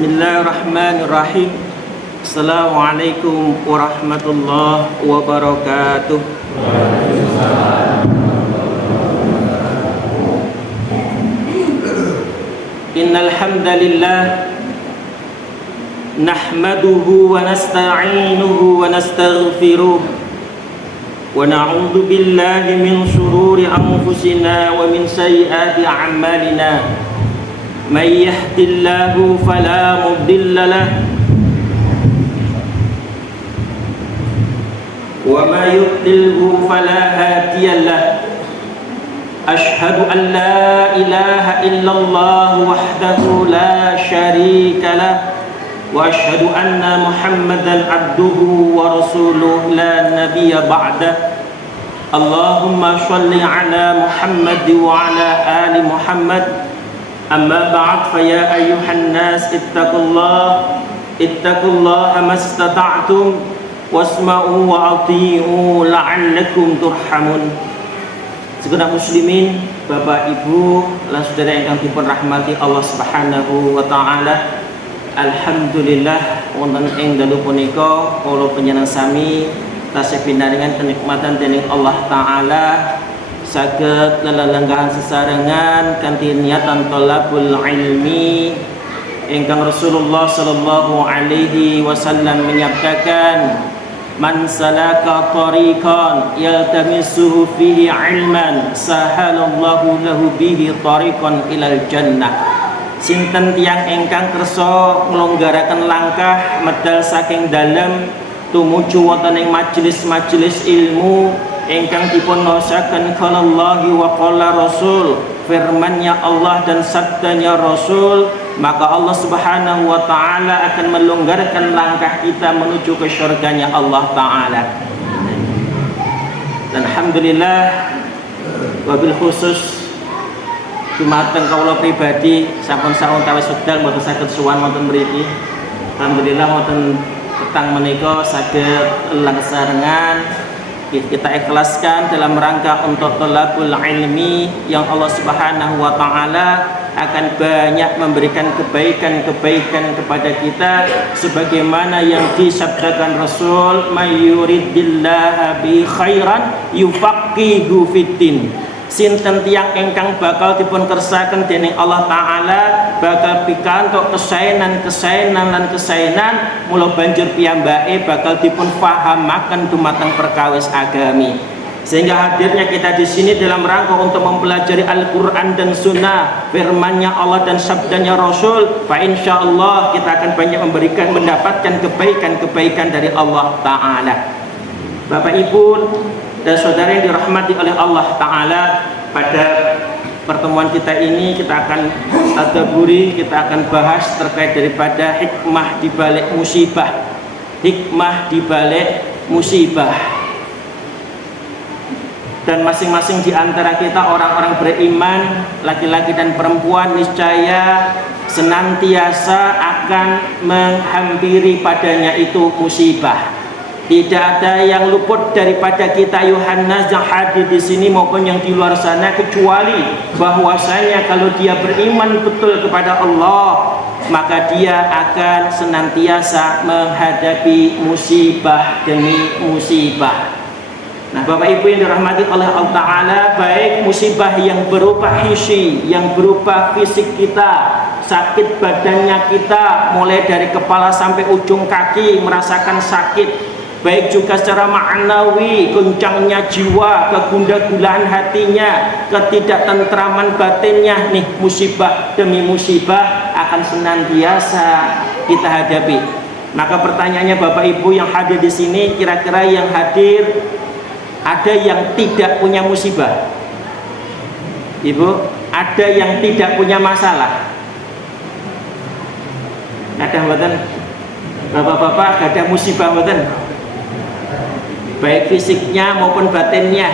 Bismillahirrahmanirrahim. Assalamualaikum warahmatullahi wabarakatuh. Innal hamdalillah nahmaduhu wa nasta'inuhu wa nastaghfiruh wa na'udzu billahi min shururi anfusina wa min sayyiati a'malina. May yahdihillahu fala mudilla lahu wa may yudlilhu fala hadiya lahu. Ashhadu an la ilaha illallah wahdahu la syarika lahu wa ashhadu anna Muhammadan abduhu wa rasuluhu la nabiyya ba'dah. Allahumma shalli ala Muhammad wa ala ali Muhammad. Amma ba'd, fa ya ayyuhan nas ittaqullaha mastata'tum wasma'u wa ati'u la'allakum turhamun. Segenap muslimin, Bapak Ibu lan saudara ingkang dipun rahmati Allah Subhanahu wa taala. Alhamdulillah wonten ing dalu punika kula panjenengan sami tasih pinaringan kenikmatan dening Allah taala saged lelenggahan sesarengan kanthi niatan thalabul ilmi ingkang Rasulullah sallallahu alaihi wasallam menyabdakan, man salaka tariqan yaltamisuhu fihi ilman sahalallahu lahu bihi tariqan ilal jannah. Sinten tiyang ingkang kersa nglonggaraken langkah medal saking dalem tumuju wonten ing majelis-majelis ilmu ingkang dipun waosaken qalallahi wa qala rasul, firman-Nya Allah dan sabdanya Rasul, maka Allah Subhanahu wa taala akan melonggarkan langkah kita menuju ke surganya Allah taala. Dan alhamdulillah wabil khusus dumateng kawula pribadi sampun sauntawis wekdal mboten saged sowan wonten mriki. Alhamdulillah wonten petang menika saged langsarengan kita ikhlaskan dalam rangka untuk thalabul ilmi yang Allah Subhanahu wa taala akan banyak memberikan kebaikan-kebaikan kepada kita sebagaimana yang disabdakan Rasul, may yuridillahu bi khairan yufaqihu fiddin. Sinten tiyang ingkang bakal dipun kersaken dening Allah taala bakal pikantuk kesaenan lan kesaenan mula banjur piyambake bakal dipun fahamaken dumateng perkawis agami. Sehingga hadirnya kita di sini dalam rangka untuk mempelajari Al-Qur'an dan Sunnah, firman-Nya Allah dan sabdanya Rasul, fa insyaallah kita akan banyak mendapatkan kebaikan-kebaikan dari Allah taala. Bapak Ibu dan saudara yang dirahmati oleh Allah taala, pada pertemuan kita ini kita akan tadabburi, kita akan bahas terkait daripada hikmah di balik musibah. Hikmah di balik musibah. Dan masing-masing di antara kita orang-orang beriman, laki-laki dan perempuan, niscaya senantiasa akan menghampiri padanya itu musibah. Tidak ada yang luput daripada kita Yohanes yang hadir di sini maupun yang di luar sana, kecuali bahwasanya kalau dia beriman betul kepada Allah, maka dia akan senantiasa menghadapi musibah demi musibah. Nah, Bapak Ibu yang dirahmati oleh Allah Ta'ala, baik musibah yang berupa hisi, yang berupa fisik kita, sakit badannya kita, mulai dari kepala sampai ujung kaki merasakan sakit, baik juga secara ma'nawi, goncangnya jiwa, kegundah-gulahan hatinya, ketidaktentraman batinnya, nih musibah demi musibah akan senantiasa kita hadapi. Maka pertanyaannya Bapak Ibu yang hadir di sini, kira-kira yang hadir ada yang tidak punya musibah? Ibu, ada yang tidak punya masalah? Ada mboten? Bapak-bapak ada musibah mboten? Baik fisiknya maupun batinnya.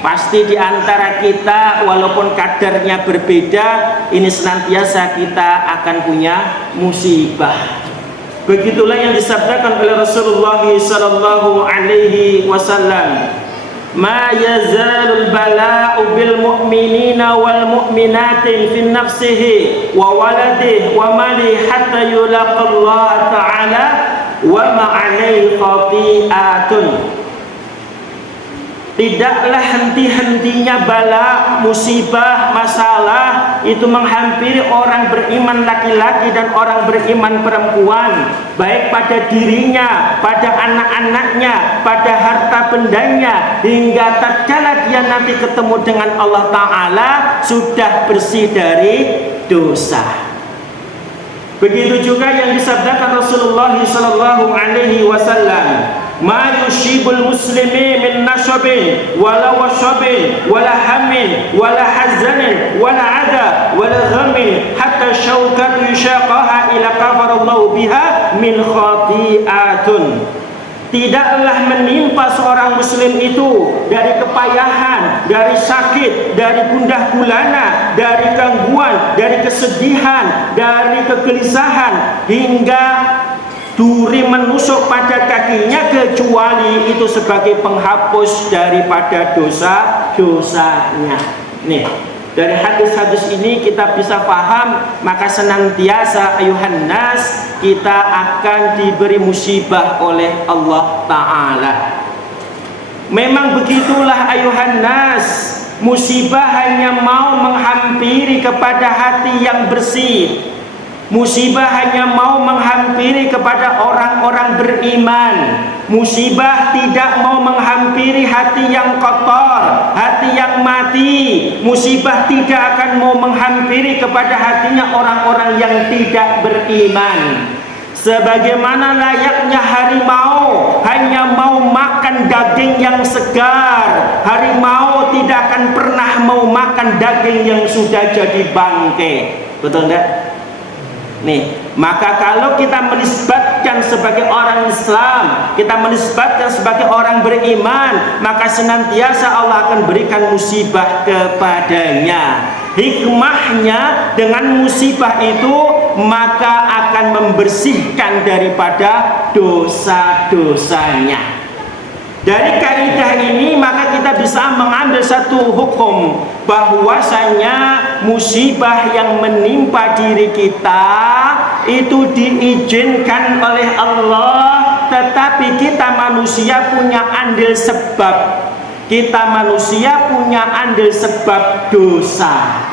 Pasti di antara kita walaupun kadarnya berbeda, ini senantiasa kita akan punya musibah. Begitulah yang disabdakan oleh Rasulullah sallallahu alaihi wasallam. ma yazalul bala'u bil mu'minina wal mu'minatin fi nafsihi wa waladihi wa mali hatta yulaqallaha ta'ala wa ma'alaihi khati'atun. Tidaklah henti-hentinya bala, musibah, masalah itu menghampiri orang beriman laki-laki dan orang beriman perempuan, baik pada dirinya, pada anak-anaknya, pada harta bendanya, hingga tatkala dia nanti ketemu dengan Allah Ta'ala sudah bersih dari dosa. Begitu juga yang disabdakan Rasulullah SAW, ma yushibul muslimi min nasabin wala wasabin wala hamin wala hazanin wala adha wala ghamin hatta syaukat yushaqaha ila kafarallahu biha min khati'atun. Tidaklah menimpa seorang muslim itu dari kepayahan, dari sakit, dari gundah gulana, dari gangguan, dari kesedihan, dari kegelisahan, hingga duri menusuk pada kakinya, kecuali itu sebagai penghapus daripada dosa-dosanya. Nih, dari hadis-hadis ini kita bisa paham, maka senantiasa ayuhan nas kita akan diberi musibah oleh Allah Ta'ala. Memang begitulah ayuhan nas, musibah hanya mau menghampiri kepada hati yang bersih. Musibah hanya mau menghampiri kepada orang-orang beriman. Musibah tidak mau menghampiri hati yang kotor, hati yang mati. Musibah tidak akan mau menghampiri kepada hatinya orang-orang yang tidak beriman. Sebagaimana layaknya harimau hanya mau makan daging yang segar, harimau tidak akan pernah mau makan daging yang sudah jadi bangkai. Betul enggak? Nih, maka kalau kita menisbatkan sebagai orang Islam, kita menisbatkan sebagai orang beriman, maka senantiasa Allah akan berikan musibah kepadanya. Hikmahnya dengan musibah itu maka akan membersihkan daripada dosa-dosanya. Dari kaidah ini maka kita bisa mengambil satu hukum, bahwasanya musibah yang menimpa diri kita itu diizinkan oleh Allah, tetapi kita manusia punya andil sebab. Kita manusia punya andil sebab dosa.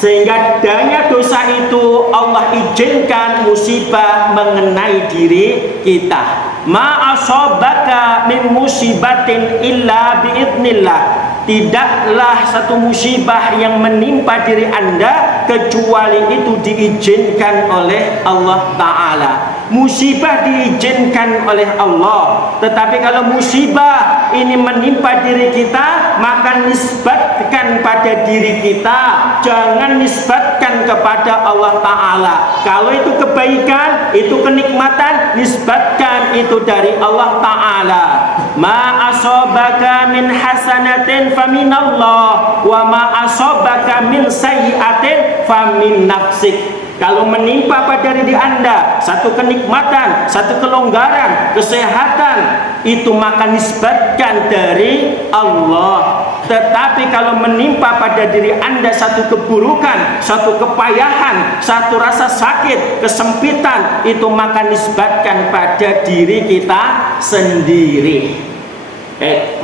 Sehingga danya dosa itu Allah izinkan musibah mengenai diri kita. Ma asobaka min musibatin illa biidnillah. Tidaklah satu musibah yang menimpa diri Anda kecuali itu diizinkan oleh Allah Ta'ala. Musibah diizinkan oleh Allah, tetapi kalau musibah ini menimpa diri kita, maka nisbatkan pada diri kita, jangan nisbatkan kepada Allah Ta'ala. Kalau itu kebaikan, itu kenikmatan, nisbatkan itu dari Allah Ta'ala. Ma asobaka min hasanatin faminallah, wa ma asobaka min sayyiatin famin nafsik. Kalau menimpa pada diri Anda satu kenikmatan, satu kelonggaran, kesehatan, itu maka nisbatkan dari Allah. Tetapi kalau menimpa pada diri Anda satu keburukan, satu kepayahan, satu rasa sakit, kesempitan, itu maka nisbatkan pada diri kita sendiri.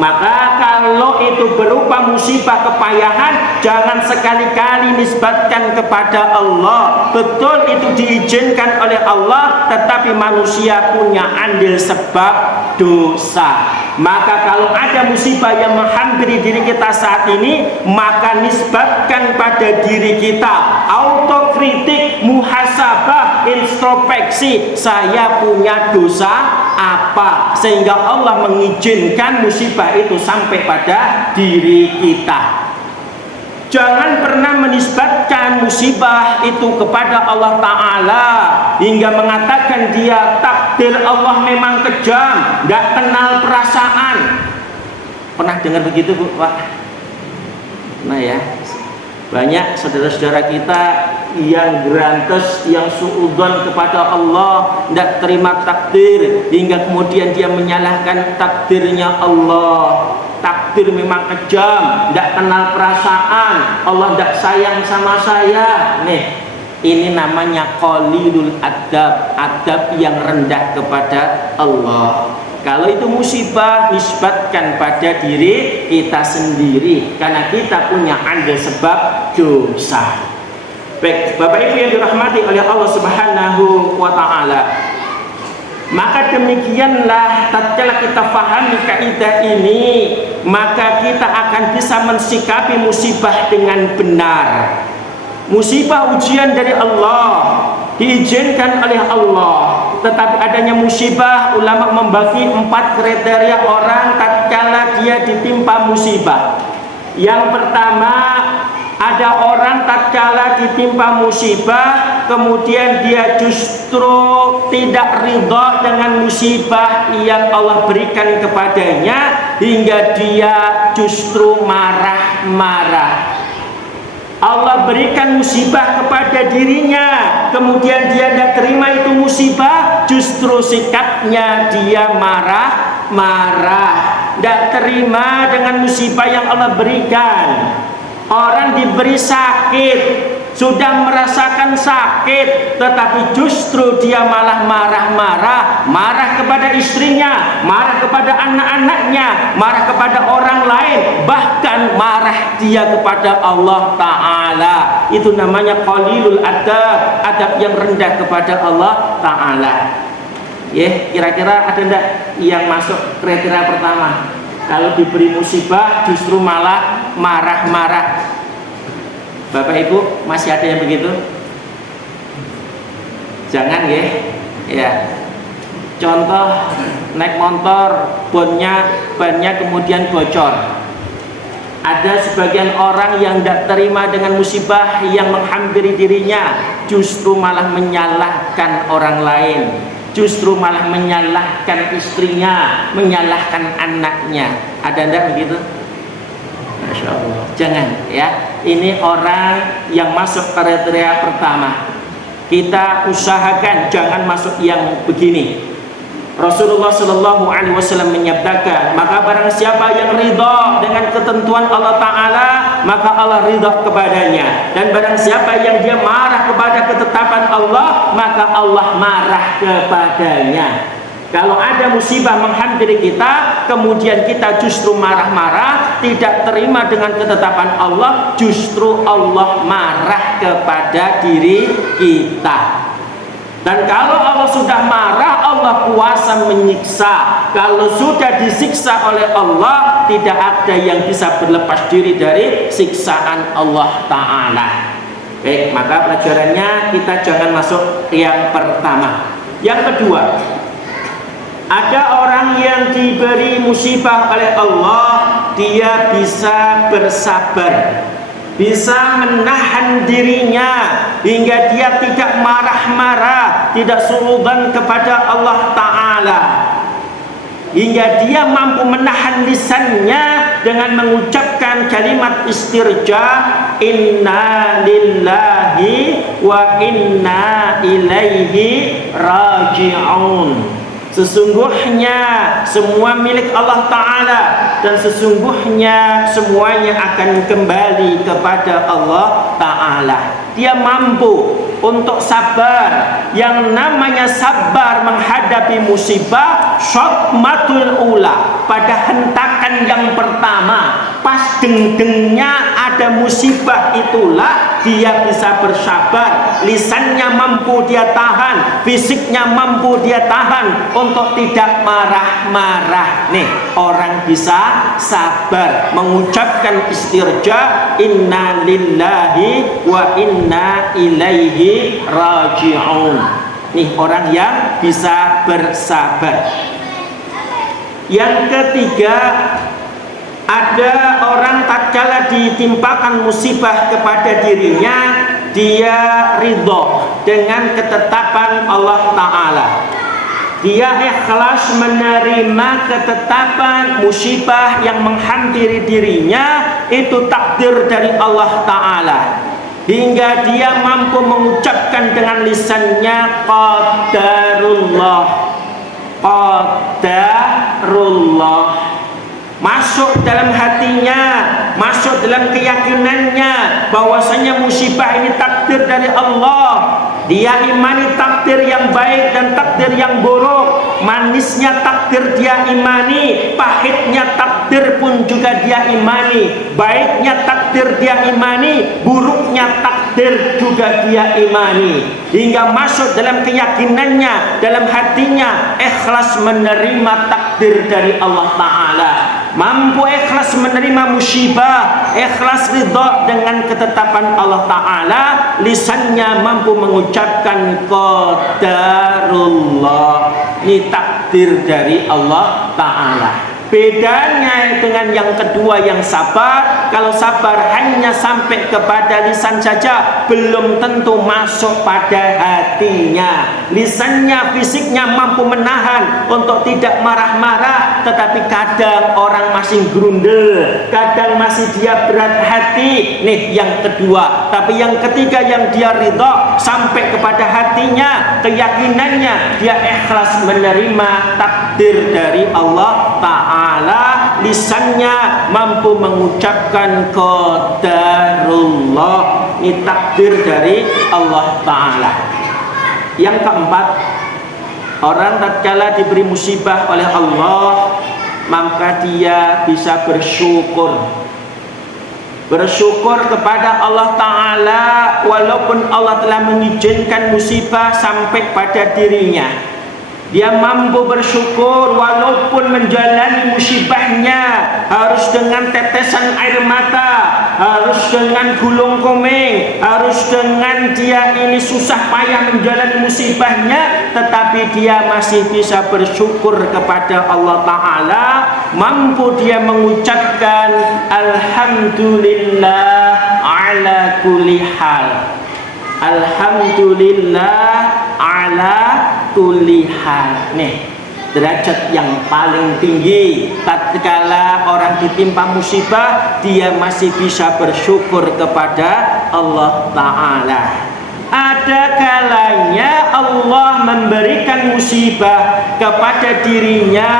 Maka kalau itu berupa musibah kepayahan, jangan sekali-kali nisbatkan kepada Allah. Betul itu diizinkan oleh Allah, tetapi manusia punya andil sebab dosa. Maka kalau ada musibah yang menghampiri diri kita saat ini, maka nisbatkan pada diri kita. Autokritik, muhasabah, introspeksi, saya punya dosa apa, sehingga Allah mengizinkan musibah itu sampai pada diri kita. Jangan pernah menisbatkan musibah itu kepada Allah Ta'ala hingga mengatakan dia takdir Allah memang kejam, tidak kenal perasaan. Pernah dengar begitu, Bu? Pak? Nah ya, banyak saudara-saudara kita yang grantes, yang suudzon kepada Allah, tidak terima takdir, hingga kemudian dia menyalahkan takdirnya Allah. Takdir memang kejam, tidak kenal perasaan, Allah tidak sayang sama saya. Nih, ini namanya qalilul adab, adab yang rendah kepada Allah. Kalau itu musibah, nisbatkan pada diri kita sendiri, karena kita punya andil sebab dosa. Baik, Bapak Ibu yang dirahmati oleh Allah Subhanahu wa Ta'ala, maka demikianlah tatkala kita fahami kaidah ini, maka kita akan bisa mensikapi musibah dengan benar. Musibah ujian dari Allah, diizinkan oleh Allah. Tetapi adanya musibah, ulama membagi 4 kriteria orang tatkala dia ditimpa musibah. Yang pertama, ada orang tatkala ditimpa musibah, kemudian dia justru tidak ridha dengan musibah yang Allah berikan kepadanya, hingga dia justru marah-marah. Allah berikan musibah kepada dirinya, kemudian dia tidak terima itu musibah, justru sikapnya dia marah-marah, tidak terima dengan musibah yang Allah berikan. Orang diberi sakit, sudah merasakan sakit, tetapi justru dia malah marah-marah, marah kepada istrinya, marah kepada anak-anaknya, marah kepada orang lain, bahkan marah dia kepada Allah Ta'ala. Itu namanya qalilul adab, adab yang rendah kepada Allah Ta'ala. Ya, kira-kira ada enggak yang masuk kriteria pertama? Kalau diberi musibah justru malah marah-marah. Bapak Ibu, masih ada yang begitu? Jangan ya. Contoh naik motor, bannya kemudian bocor. Ada sebagian orang yang tidak terima dengan musibah yang menghampiri dirinya, justru malah menyalahkan orang lain, justru malah menyalahkan istrinya, menyalahkan anaknya. Ada enggak begitu? Masya Allah. Jangan ya. Ini orang yang masuk kriteria pertama. Kita usahakan jangan masuk yang begini. Rasulullah Shallallahu Alaihi Wasallam menyabdakan, maka barang siapa yang ridha dengan ketentuan Allah Ta'ala, maka Allah ridha kepadanya. Dan barang siapa yang dia marah kepada ketetapan Allah, maka Allah marah kepadanya. Kalau ada musibah menghampiri kita, kemudian kita justru marah-marah, tidak terima dengan ketetapan Allah, justru Allah marah kepada diri kita. Dan kalau Allah sudah marah, Allah kuasa menyiksa. Kalau sudah disiksa oleh Allah, tidak ada yang bisa berlepas diri dari siksaan Allah Ta'ala. Baik, maka pelajarannya kita jangan masuk yang pertama. Yang kedua, ada orang yang diberi musibah oleh Allah, dia bisa bersabar, bisa menahan dirinya hingga dia tidak marah-marah, tidak suudzon kepada Allah Ta'ala, hingga dia mampu menahan lisannya dengan mengucapkan kalimat istirja, inna lillahi wa inna ilaihi raji'un. Sesungguhnya semua milik Allah Ta'ala, dan sesungguhnya semuanya akan kembali kepada Allah Ta'ala. Dia mampu untuk sabar. Yang namanya sabar menghadapi musibah, syokmatul ula, pada hentakan yang pertama, pas deng-dengnya ada musibah, itulah dia bisa bersabar. Lisannya mampu dia tahan, fisiknya mampu dia tahan untuk tidak marah-marah. Nih, orang bisa sabar mengucapkan istirja, inna lillahi wa inna ilaihi raji'un. Nih, orang yang bisa bersabar. Yang ketiga, ada orang tatkala ditimpakan musibah kepada dirinya, dia ridho dengan ketetapan Allah Ta'ala. Dia ikhlas menerima ketetapan musibah yang menghampiri dirinya, itu takdir dari Allah Ta'ala. hingga dia mampu mengucapkan dengan lisannya qadarullah, qadarullah, masuk dalam hatinya, masuk dalam keyakinannya bahwasanya musibah ini takdir dari Allah. Dia imani takdir yang baik dan takdir yang buruk. Manisnya takdir dia imani, pahitnya takdir pun juga dia imani. Baiknya takdir dia imani, buruknya takdir juga dia imani. Hingga masuk dalam keyakinannya, dalam hatinya, ikhlas menerima takdir dari Allah Ta'ala. Mampu ikhlas menerima musibah, ikhlas ridha dengan ketetapan Allah Ta'ala. Lisannya mampu mengucapkan qadarullah, ini takdir dari Allah Ta'ala. Bedanya dengan yang kedua yang sabar, kalau sabar hanya sampai kepada lisan saja, belum tentu masuk pada hatinya. Lisannya, fisiknya mampu menahan untuk tidak marah-marah, tetapi kadang orang masih grundel, kadang masih dia berat hati. Nih yang kedua. Tapi yang ketiga yang dia ridha sampai kepada hatinya, keyakinannya, dia ikhlas menerima takdir dari Allah Ta'ala. Lisannya mampu mengucapkan qadarullah, ini takdir dari Allah Ta'ala. Yang keempat, orang tatkala diberi musibah oleh Allah, maka dia bisa bersyukur. Bersyukur kepada Allah Ta'ala walaupun Allah telah mengizinkan musibah sampai pada dirinya. Dia mampu bersyukur walaupun menjalani musibahnya harus dengan tetesan air mata, harus dengan gulung komeng, harus dengan dia ini susah payah menjalani musibahnya, tetapi dia masih bisa bersyukur kepada Allah Ta'ala. Mampu dia mengucapkan alhamdulillah ala kulli hal, alhamdulillah ala kulli hal. Nih, derajat yang paling tinggi tatkala orang ditimpa musibah, dia masih bisa bersyukur kepada Allah Ta'ala. Ada kalanya Allah memberikan musibah kepada dirinya,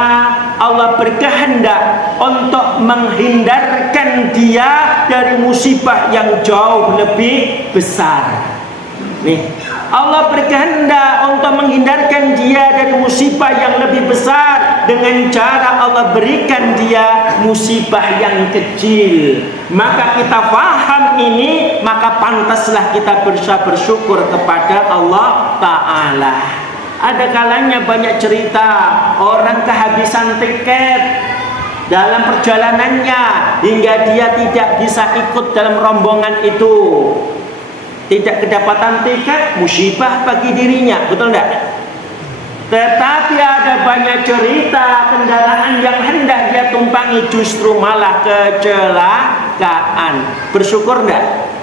Allah berkehendak untuk menghindarkan dia dari musibah yang jauh lebih besar. Nih, Allah berkehendak untuk menghindarkan dia dari musibah yang lebih besar dengan cara Allah berikan dia musibah yang kecil. Maka kita paham ini, maka pantaslah kita bisa bersyukur kepada Allah Ta'ala. Ada kalanya banyak cerita orang kehabisan tiket dalam perjalanannya hingga dia tidak bisa ikut dalam rombongan itu. Tidak kedapatan tiket, musibah bagi dirinya, betul enggak? Tetapi ada banyak cerita kendaraan yang hendak dia tumpangi justru malah kecelakaan. Bersyukur enggak?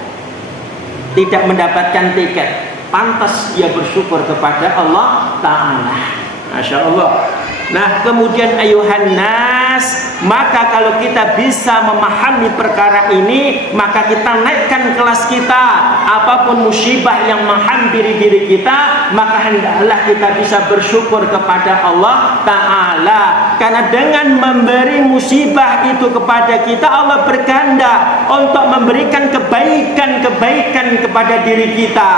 Tidak mendapatkan tiket, pantas dia bersyukur kepada Allah Ta'ala. Masya Allah. Nah, kemudian ayuhan nas, maka kalau kita bisa memahami perkara ini, maka kita naikkan kelas kita. Apapun musibah yang menghampiri diri kita, maka hendaklah kita bisa bersyukur kepada Allah Ta'ala. Karena dengan memberi musibah itu kepada kita, Allah berkehendak untuk memberikan kebaikan-kebaikan kepada diri kita.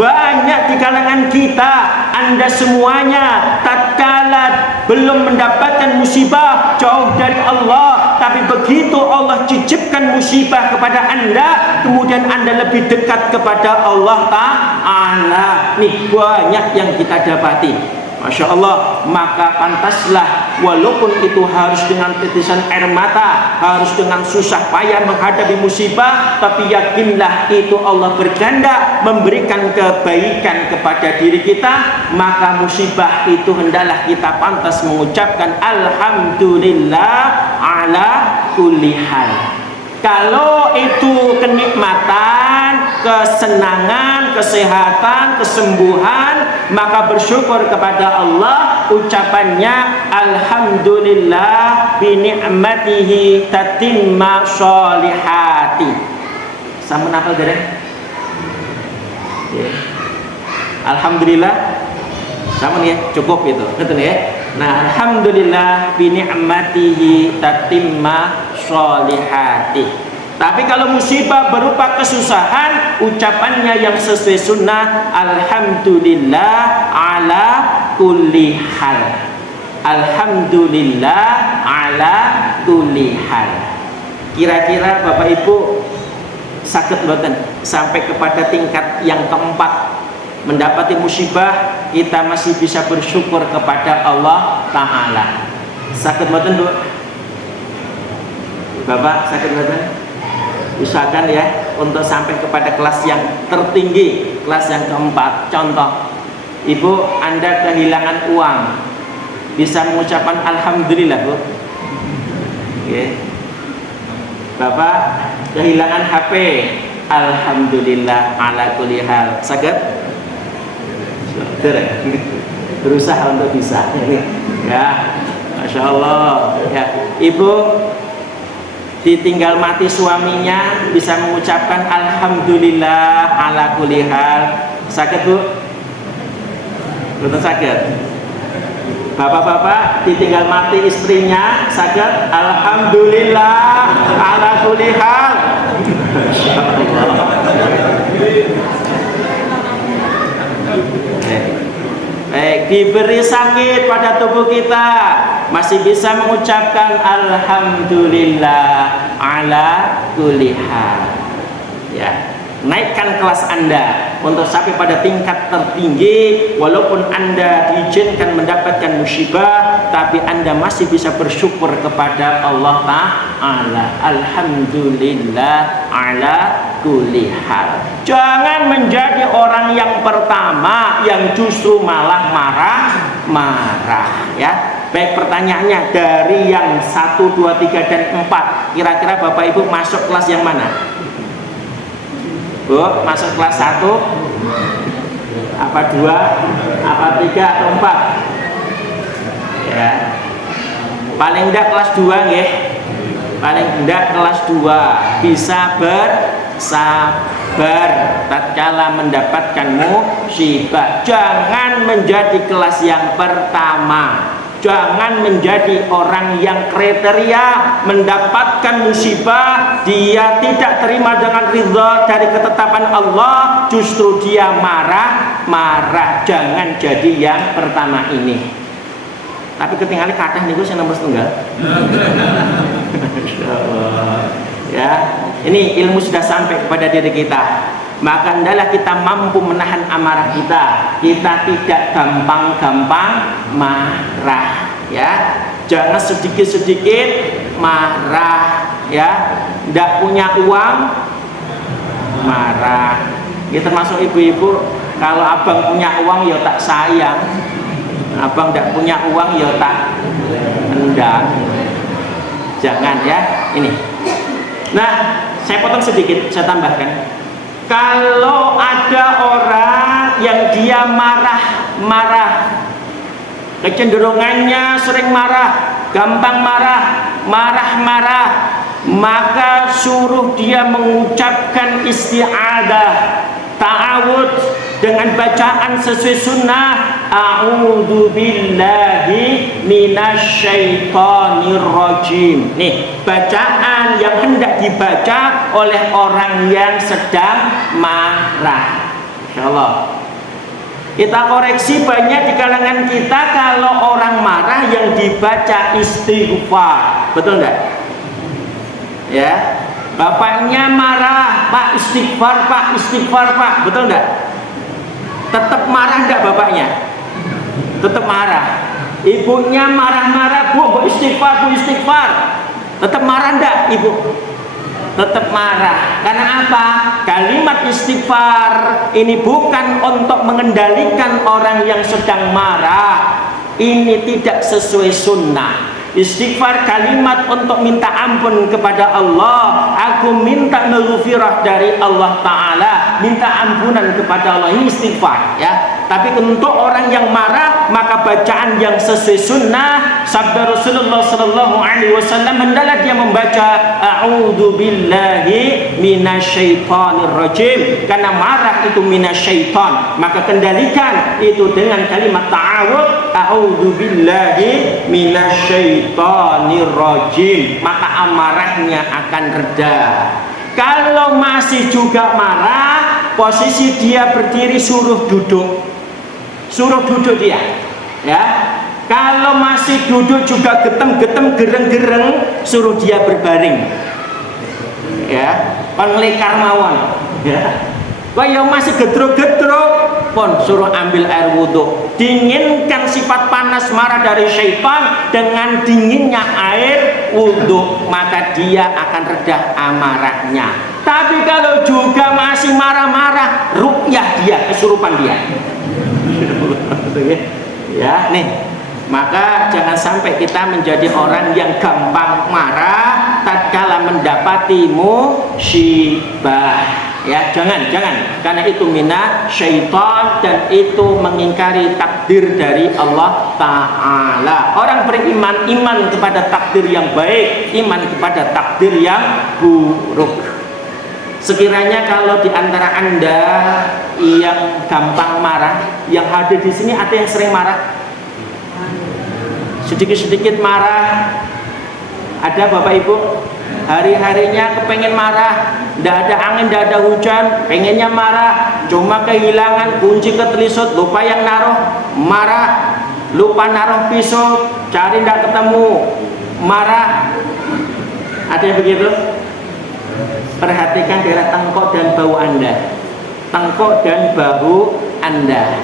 Banyak di kalangan kita, Anda semuanya tatkala belum mendapatkan musibah jauh dari Allah, tapi begitu Allah cicipkan musibah kepada Anda, kemudian Anda lebih dekat kepada Allah Ta'ala. Nih banyak yang kita dapati, Masya Allah. Maka pantaslah walaupun itu harus dengan tetesan air mata, harus dengan susah payah menghadapi musibah, tapi yakinlah itu Allah berkehendak memberikan kebaikan kepada diri kita. Maka musibah itu hendaklah kita pantas mengucapkan alhamdulillah ala kulli hal. Kalau itu kenikmatan, kesenangan, kesehatan, kesembuhan, maka bersyukur kepada Allah. Ucapannya alhamdulillah bi ni'matihi tatimma sholihati. Sampun apal dereng? Ya. Alhamdulillah, sama nih ya, cukup itu, betul ya. Nah, alhamdulillah bi ni'matihi tatimma sholihati. Tapi kalau musibah berupa kesusahan, ucapannya yang sesuai sunnah, alhamdulillah ala kulli hal. Alhamdulillah ala kulli hal. Kira-kira Bapak Ibu sakit mboten sampai kepada tingkat yang keempat, mendapati musibah kita masih bisa bersyukur kepada Allah Ta'ala. Sakit mboten Bu? Bapak sakit mboten? Usahakan ya untuk sampai kepada kelas yang tertinggi, kelas yang keempat. Contoh, Ibu Anda kehilangan uang, bisa mengucapkan alhamdulillah Bu. Okay. Bapak kehilangan HP, alhamdulillah ala kulli hal. Sakit? Berusaha untuk bisa. Ya, Masya Allah. Ya, Ibu ditinggal mati suaminya, bisa mengucapkan alhamdulillah ala kulli hal. Sakit Bu? Betul sakit. Bapak-bapak ditinggal mati istrinya, sakit alhamdulillah ala kulli hal. Baik, diberi sakit pada tubuh kita, masih bisa mengucapkan alhamdulillah ala kulli hal. Ya, naikkan kelas Anda untuk sampai pada tingkat tertinggi. Walaupun Anda diizinkan mendapatkan musibah, tapi Anda masih bisa bersyukur kepada Allah Ta'ala. Alhamdulillah ala kulli hal. Jangan menjadi orang yang pertama yang justru malah marah-marah, ya. Baik, pertanyaannya dari yang 1, 2, 3 dan 4, kira-kira Bapak Ibu masuk kelas yang mana? Bu, masuk kelas 1 apa 2 apa 3 atau 4? Ya. Paling enggak kelas 2 nggih. Paling enggak kelas 2 bisa bersabar tatkala mendapatkan musibah. Jangan menjadi kelas yang pertama. Jangan menjadi orang yang kriteria mendapatkan musibah, dia tidak terima dengan ridha dari ketetapan Allah, justru dia marah-marah. Jangan jadi yang pertama ini. Tapi ketinggalan kathah niku sing nomor setunggal. Ya, ini ilmu sudah sampai kepada diri kita. Maka hendaklah kita mampu menahan amarah kita. Kita tidak gampang-gampang marah, ya. Jangan sedikit-sedikit marah, ya. Tidak punya uang marah. Ini termasuk ibu-ibu, kalau abang punya uang ya tak sayang, abang tidak punya uang ya tak endang. Jangan, ya. Ini. Nah, saya potong sedikit, saya tambahkan. Kalau ada orang yang dia marah-marah, kecenderungannya sering marah, gampang marah-marah, maka suruh dia mengucapkan isti'adah, ta'awud dengan bacaan sesuai sunnah. A'udzu billahi minasyaitonir rajim. Nih, bacaan yang hendak dibaca oleh orang yang sedang marah. Insyaallah. Kita koreksi, banyak di kalangan kita kalau orang marah yang dibaca istighfar. Betul enggak? Ya. Bapaknya marah, Pak istighfar, Pak istighfar, Pak. Betul enggak? Tetap marah enggak bapaknya? Tetap marah. Ibunya marah-marah, Bu istighfar, Bu istighfar. Tetap marah enggak ibu? Tetap marah. Karena apa? Kalimat istighfar ini bukan untuk mengendalikan orang yang sedang marah. Ini tidak sesuai sunnah. Istighfar kalimat untuk minta ampun kepada Allah. Aku minta maghfirah dari Allah Ta'ala, minta ampunan kepada Allah. Ini istighfar, ya. Tapi untuk orang yang marah, maka bacaan yang sesuai sunnah sabda Rasulullah sallallahu alaihi wasallam, hendaklah dia membaca a'udzu billahi minasyaitonir rajim, karena marah itu minasyaiton. Maka kendalikan itu dengan kalimat ta'awudz, a'udzu billahi minasyaitonir rajim, maka amarahnya akan reda. Kalau masih juga marah, posisi dia berdiri, suruh duduk. Suruh duduk dia, ya. Kalau masih duduk juga getem-getem, gereng-gereng, suruh dia berbaring, ya. Penglekar mawon, ya. Kalau masih gedruk-gedruk, pun suruh ambil air wudhu. Dinginkan sifat panas marah dari syaitan dengan dinginnya air wudhu, maka dia akan reda amarahnya. Tapi kalau juga masih marah-marah, ruqyah dia, kesurupan dia. Ya, nih. Maka jangan sampai kita menjadi orang yang gampang marah tatkala mendapati musibah. Ya, jangan, karena itu mina syaitan dan itu mengingkari takdir dari Allah Ta'ala. Orang beriman, iman kepada takdir yang baik, iman kepada takdir yang buruk. Sekiranya kalau di antara Anda yang gampang marah, yang hadir di sini ada yang sering marah, sedikit-sedikit marah, ada Bapak Ibu hari-harinya kepengen marah, tidak ada angin, tidak ada hujan, pengennya marah, cuma kehilangan kunci ketelisut, lupa yang naruh, marah, lupa naruh pisau, cari tidak ketemu, marah. Ada yang begitu? Perhatikan daerah tengkok dan bahu Anda, tengkok dan bahu Anda.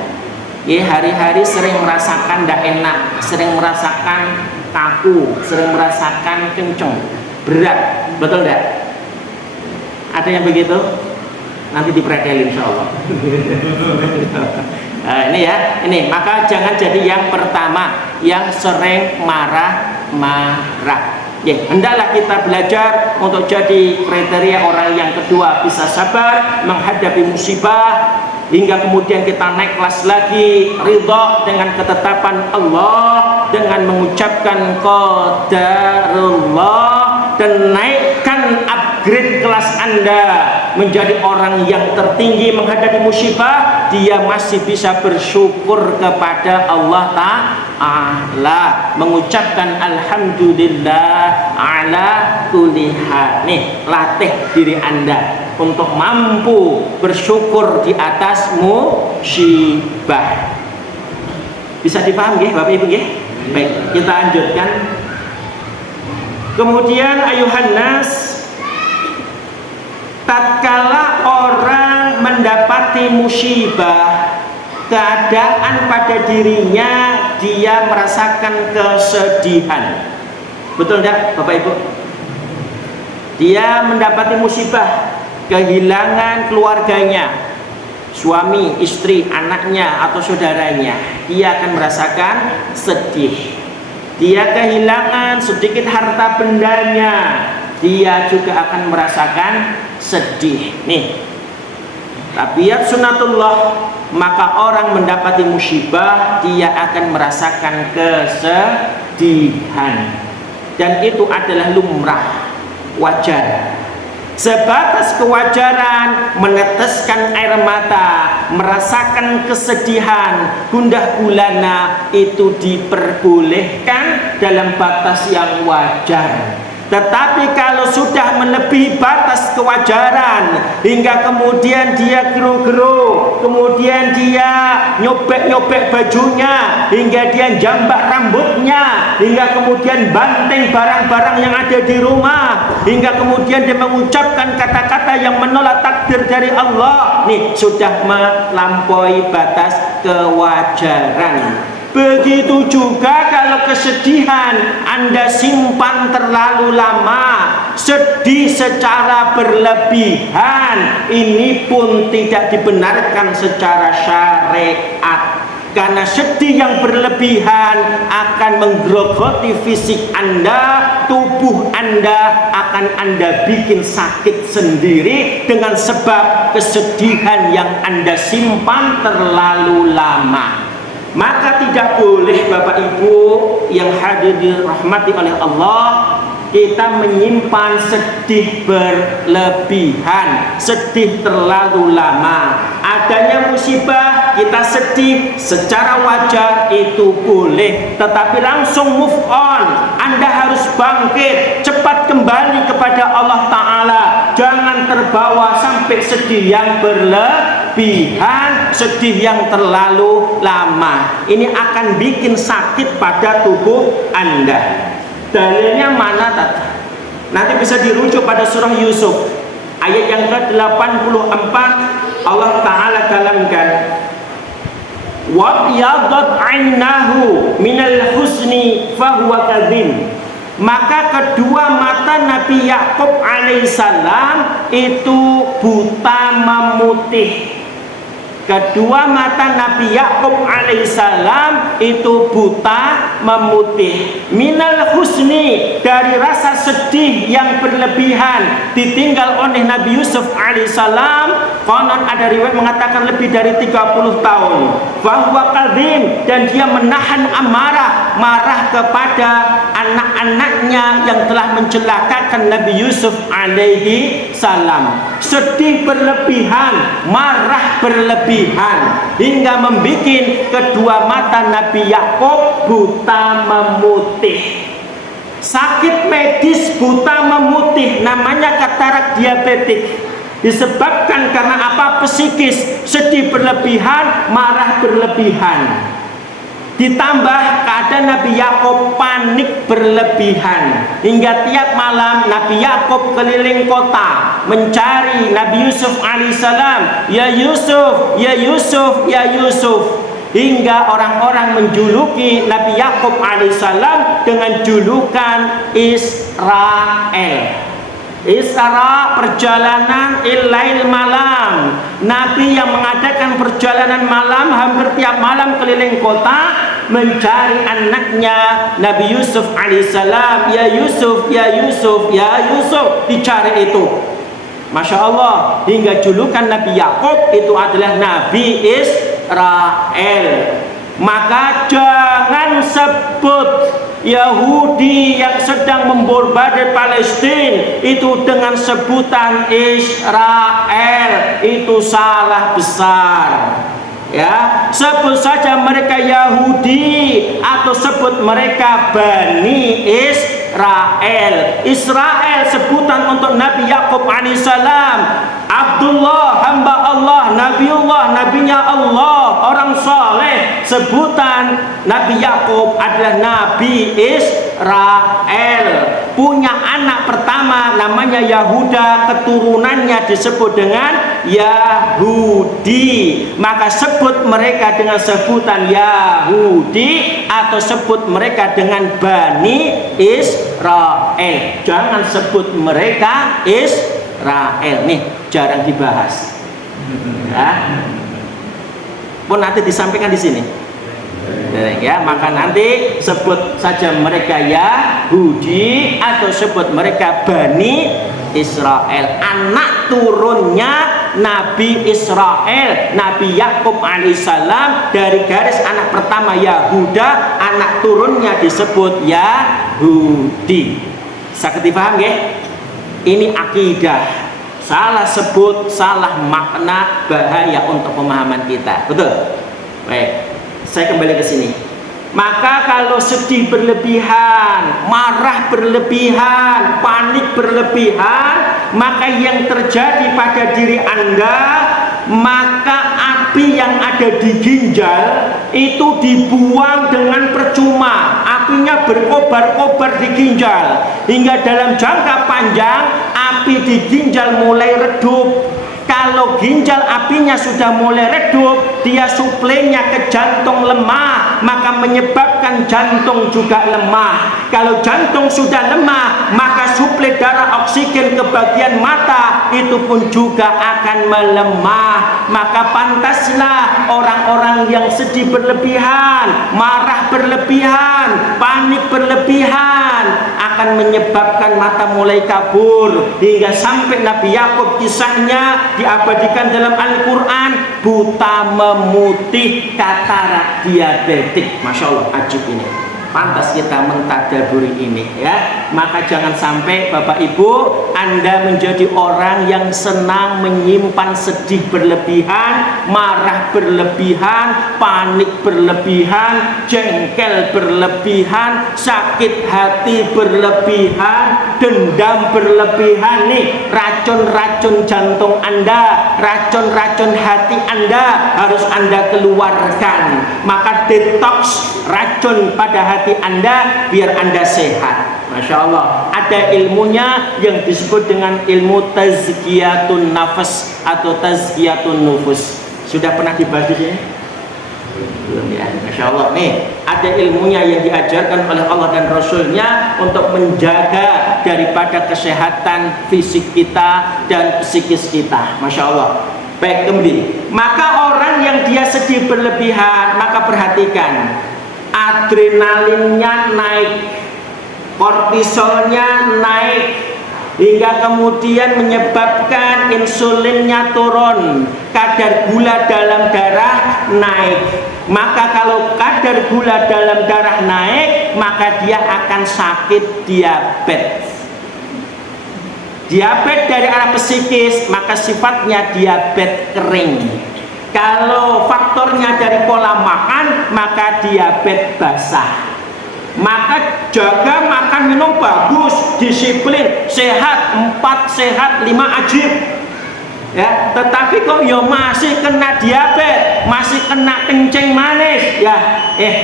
Ya, hari-hari sering merasakan tidak enak, sering merasakan kaku, sering merasakan kenceng, berat, betul tidak? Ada yang begitu? Nanti dipretelin insya Allah. Ini ya, ini maka jangan jadi yang pertama yang sering marah-marah. Ya, hendaklah kita belajar untuk jadi kriteria orang yang kedua, bisa sabar menghadapi musibah hingga kemudian kita naik kelas lagi, ridha dengan ketetapan Allah dengan mengucapkan qadarullah, dan naikkan upgrade kelas Anda menjadi orang yang tertinggi menghadapi musibah. Dia masih bisa bersyukur kepada Allah Ta'ala, mengucapkan alhamdulillah ala kulli hal. Nih, latih diri Anda untuk mampu bersyukur di atas musibah. Bisa dipahami nggih Bapak Ibu nggih? Baik, kita lanjutkan. Kemudian ayuhan nas, tatkala orang mendapati musibah, keadaan pada dirinya dia merasakan kesedihan. Betul tidak Bapak Ibu? Dia mendapati musibah, kehilangan keluarganya, suami, istri, anaknya atau saudaranya, dia akan merasakan sedih. Dia kehilangan sedikit harta bendanya, dia juga akan merasakan sedih. Nih, tabiat sunatullah, maka orang mendapati musibah dia akan merasakan kesedihan, dan itu adalah lumrah, wajar. Sebatas kewajaran meneteskan air mata, merasakan kesedihan, gundah gulana, itu diperbolehkan dalam batas yang wajar. Tetapi kalau sudah melebihi batas kewajaran hingga kemudian dia geru-geru, kemudian dia nyobek-nyobek bajunya, hingga dia jambak rambutnya, hingga kemudian banting barang-barang yang ada di rumah, hingga kemudian dia mengucapkan kata-kata yang menolak takdir dari Allah, nih sudah melampaui batas kewajaran. Begitu juga kalau kesedihan Anda simpan terlalu lama, sedih secara berlebihan, ini pun tidak dibenarkan secara syariat. Karena sedih yang berlebihan akan menggerogoti fisik Anda, tubuh Anda akan Anda bikin sakit sendiri dengan sebab kesedihan yang Anda simpan terlalu lama. Maka tidak boleh Bapak Ibu yang hadir dirahmati oleh Allah, kita menyimpan sedih berlebihan, sedih terlalu lama. Adanya musibah kita sedih secara wajar itu boleh, tetapi langsung move on. Anda harus bangkit, cepat kembali kepada Allah Ta'ala. Jangan terbawa sampai sedih yang berlebihan, sedih yang terlalu lama. Ini akan bikin sakit pada tubuh Anda. Dalilnya mana tadi? Nanti bisa dirujuk pada surah Yusuf ayat yang ke-84. Allah Ta'ala kalamkan, wa yadat 'ainahu minal husni fahuwa kadzim. Maka kedua mata Nabi Yakub alaihissalam itu buta memutih. Kedua mata Nabi Yakub alaihissalam itu buta memutih. Minal husni, dari rasa sedih yang berlebihan ditinggal oleh Nabi Yusuf alaihissalam. Konon ada riwayat mengatakan lebih dari 30 tahun. Bahwa kadzim, dan dia menahan amarah, marah kepada anak-anaknya yang telah mencelakakan Nabi Yusuf alaihi salam. Sedih berlebihan, marah berlebihan, hingga membuat kedua mata Nabi Yakub buta memutih. Sakit medis buta memutih namanya katarak diabetik. Disebabkan karena apa? Psikis, sedih berlebihan, marah berlebihan. Ditambah keadaan Nabi Yakub panik berlebihan, hingga tiap malam Nabi Yakub keliling kota mencari Nabi Yusuf alaihissalam. Ya Yusuf, ya Yusuf, ya Yusuf. Hingga orang-orang menjuluki Nabi Yakub alaihissalam dengan julukan Israel. Isra, perjalanan ilail malam. Nabi yang mengadakan perjalanan malam hampir tiap malam keliling kota mencari anaknya Nabi Yusuf alaihissalam. Ya Yusuf, ya Yusuf, ya Yusuf, dicari itu. Masya Allah, hingga julukan Nabi Yakub itu adalah Nabi Israel. Maka jangan sebut Yahudi yang sedang membombardir Palestina itu dengan sebutan Israel. Itu salah besar. Ya, sebut saja mereka Yahudi atau sebut mereka Bani Israel. Israel sebutan untuk Nabi Yakub alaihissalam. Abdullah, hamba Allah, Nabiullah, nabinya Allah, orang saleh. Sebutan Nabi Yakub adalah Nabi Israel. Punya anak pertama namanya Yahuda, keturunannya disebut dengan Yahudi. Maka sebut mereka dengan sebutan Yahudi atau sebut mereka dengan Bani Israel. Jangan sebut mereka Israel. Nih, jarang dibahas. Ya. Pun nanti disampaikan di sini. Ya, maka nanti sebut saja mereka Yahudi atau sebut mereka Bani Israel. Anak turunnya Nabi Israel, Nabi Yakub alaihissalam, dari garis anak pertama Yahuda, anak turunnya disebut Yahudi. Sakit dipaham ya? Ini akidah. Salah sebut, salah makna, bahaya untuk pemahaman kita. Betul? Baik, saya kembali ke sini. Maka kalau sedih berlebihan, marah berlebihan, panik berlebihan, maka yang terjadi pada diri Anda, maka api yang ada di ginjal itu dibuang dengan percuma. Apinya berkobar-kobar di ginjal, hingga dalam jangka panjang api di ginjal mulai redup. Kalau ginjal apinya sudah mulai redup, dia suplainya ke jantung lemah, maka menyebabkan jantung juga lemah. Kalau jantung sudah lemah, maka suplai darah oksigen ke bagian mata itu pun juga akan melemah. Maka pantaslah orang-orang yang sedih berlebihan, marah berlebihan, panik berlebihan akan menyebabkan mata mulai kabur, hingga sampai Nabi Yakub kisahnya diabadikan dalam Al-Quran, buta memutih, katarak, diabetik. Masya Allah, ajib ini. Pantas kita mentadaburi ini ya. Maka jangan sampai Bapak Ibu Anda menjadi orang yang senang menyimpan sedih berlebihan, marah berlebihan, panik berlebihan, jengkel berlebihan, sakit hati berlebihan, dendam berlebihan. Nih racun-racun jantung Anda, racun-racun hati Anda harus Anda keluarkan. Maka detox racun pada hati Anda biar Anda sehat. Masya Allah, ada ilmunya yang disebut dengan ilmu tazkiyatun nafas atau tazkiyatun nufus. Sudah pernah dibahas di sini? Belum ya? Masya Allah, nih ada ilmunya yang diajarkan oleh Allah dan Rasulnya untuk menjaga daripada kesehatan fisik kita dan psikis kita. Masya Allah. Baik, kembali. Maka orang yang dia sedih berlebihan, maka perhatikan, adrenalinnya naik, kortisolnya naik, hingga kemudian menyebabkan insulinnya turun, kadar gula dalam darah naik. Maka kalau kadar gula dalam darah naik, maka dia akan sakit diabetes. Diabetes dari arah psikis, maka sifatnya diabetes kering. Kalau faktornya dari pola makan, maka diabetes basah. Maka jaga makan minum bagus, disiplin, sehat 4 sehat 5 ajib. Ya, tetapi kok ya masih kena diabetes, masih kena kencing manis, ya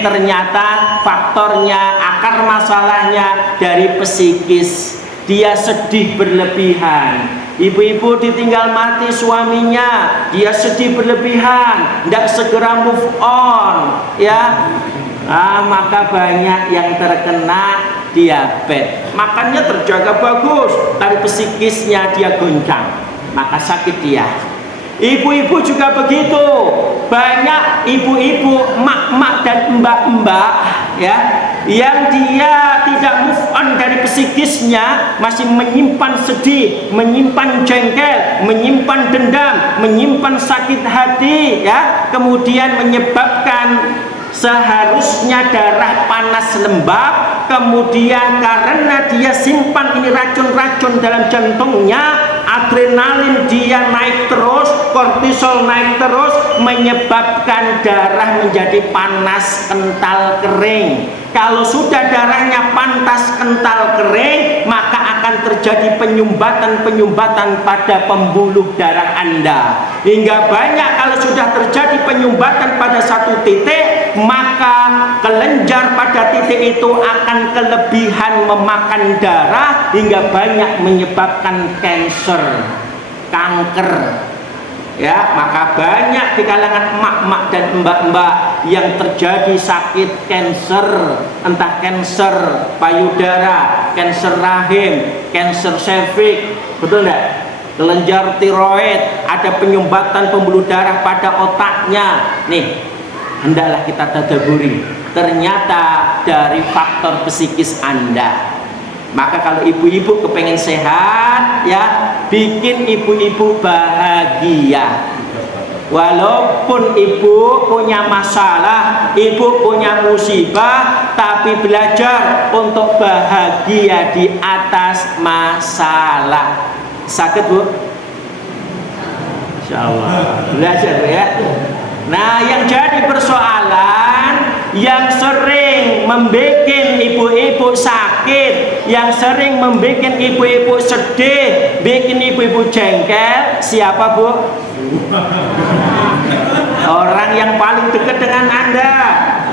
ternyata faktornya, akar masalahnya dari psikis. Dia sedih berlebihan. Ibu-ibu ditinggal mati suaminya, dia sedih berlebihan, tidak segera move on, ya. Maka banyak yang terkena diabetes. Makannya terjaga bagus, tapi psikisnya dia goncang, maka sakit dia. Ibu-ibu juga begitu. Banyak ibu-ibu, mak-mak dan mbak-mbak ya, yang dia tidak move on dari psikisnya, masih menyimpan sedih, menyimpan jengkel, menyimpan dendam, menyimpan sakit hati ya, kemudian menyebabkan seharusnya darah panas lembab, kemudian karena dia simpan ini racun-racun dalam jantungnya, adrenalin dia naik terus, kortisol naik terus, menyebabkan darah menjadi panas, kental, kering. Kalau sudah darahnya panas, kental, kering, maka akan terjadi penyumbatan-penyumbatan pada pembuluh darah Anda. Hingga banyak kalau sudah terjadi penyumbatan pada satu titik, maka kelenjar pada titik itu akan kelebihan memakan darah hingga banyak menyebabkan kanker, kanker. Ya, maka banyak di kalangan emak-emak dan mbak-mbak yang terjadi sakit kanker, entah kanker payudara, kanker rahim, kanker serviks, betul enggak? Kelenjar tiroid, ada penyumbatan pembuluh darah pada otaknya. Nih, hendaklah kita tadaburi. Ternyata dari faktor psikis Anda. Maka kalau ibu-ibu kepengen sehat ya, bikin ibu-ibu bahagia. Walaupun ibu punya masalah, ibu punya musibah, tapi belajar untuk bahagia di atas masalah. Sakit Bu? Insyaallah. Belajar ya. Nah, yang jadi persoalan, yang sering membuat ibu-ibu sakit, yang sering membuat ibu-ibu sedih, bikin ibu-ibu jengkel, siapa Bu? Orang yang paling dekat dengan Anda,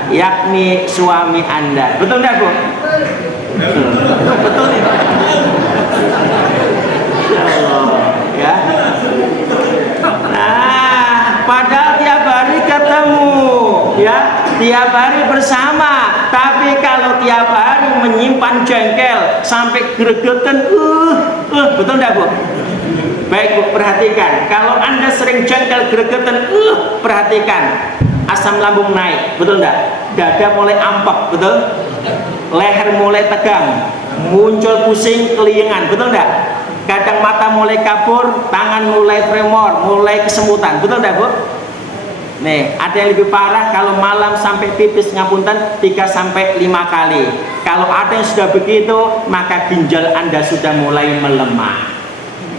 yakni suami Anda. Betul tidak Bu? Betul ya? Insyaallah ya. Nah, padahal tiap hari tiap hari bersama. Tapi kalau tiap hari menyimpan jengkel sampai gregetan, betul enggak, Bu? Baik, Bu, perhatikan. Kalau Anda sering jengkel gregetan, perhatikan. Asam lambung naik, betul enggak? Dada mulai ampak, betul? Leher mulai tegang, muncul pusing, keliengan, betul enggak? Kadang mata mulai kabur, tangan mulai tremor, mulai kesemutan, betul enggak, Bu? Nih, ada yang lebih parah kalau malam sampai pipis ngapunten 3 sampai 5 kali. Kalau ada yang sudah begitu, maka ginjal Anda sudah mulai melemah.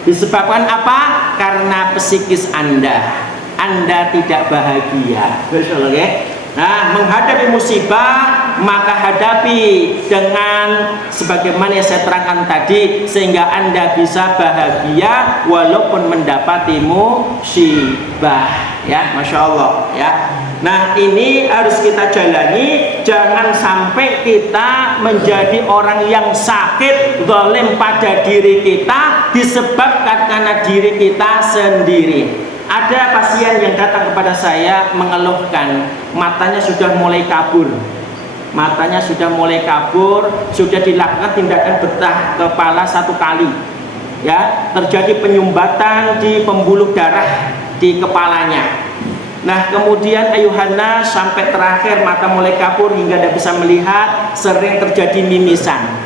Disebabkan apa? Karena psikis Anda tidak bahagia. Betul, okay? Nah, menghadapi musibah maka hadapi dengan sebagaimana yang saya terangkan tadi, sehingga Anda bisa bahagia walaupun mendapati musibah. Ya, Masya Allah, ya. Nah, ini harus kita jalani. Jangan sampai kita menjadi orang yang sakit, zalim pada diri kita disebabkan karena diri kita sendiri. Ada pasien yang datang kepada saya mengeluhkan matanya sudah mulai kabur. Matanya sudah mulai kabur, sudah dilakukan tindakan bedah kepala 1 kali. Ya, terjadi penyumbatan di pembuluh darah di kepalanya. Nah, kemudian ayuhana sampai terakhir mata mulai kabur hingga tidak bisa melihat, sering terjadi mimisan.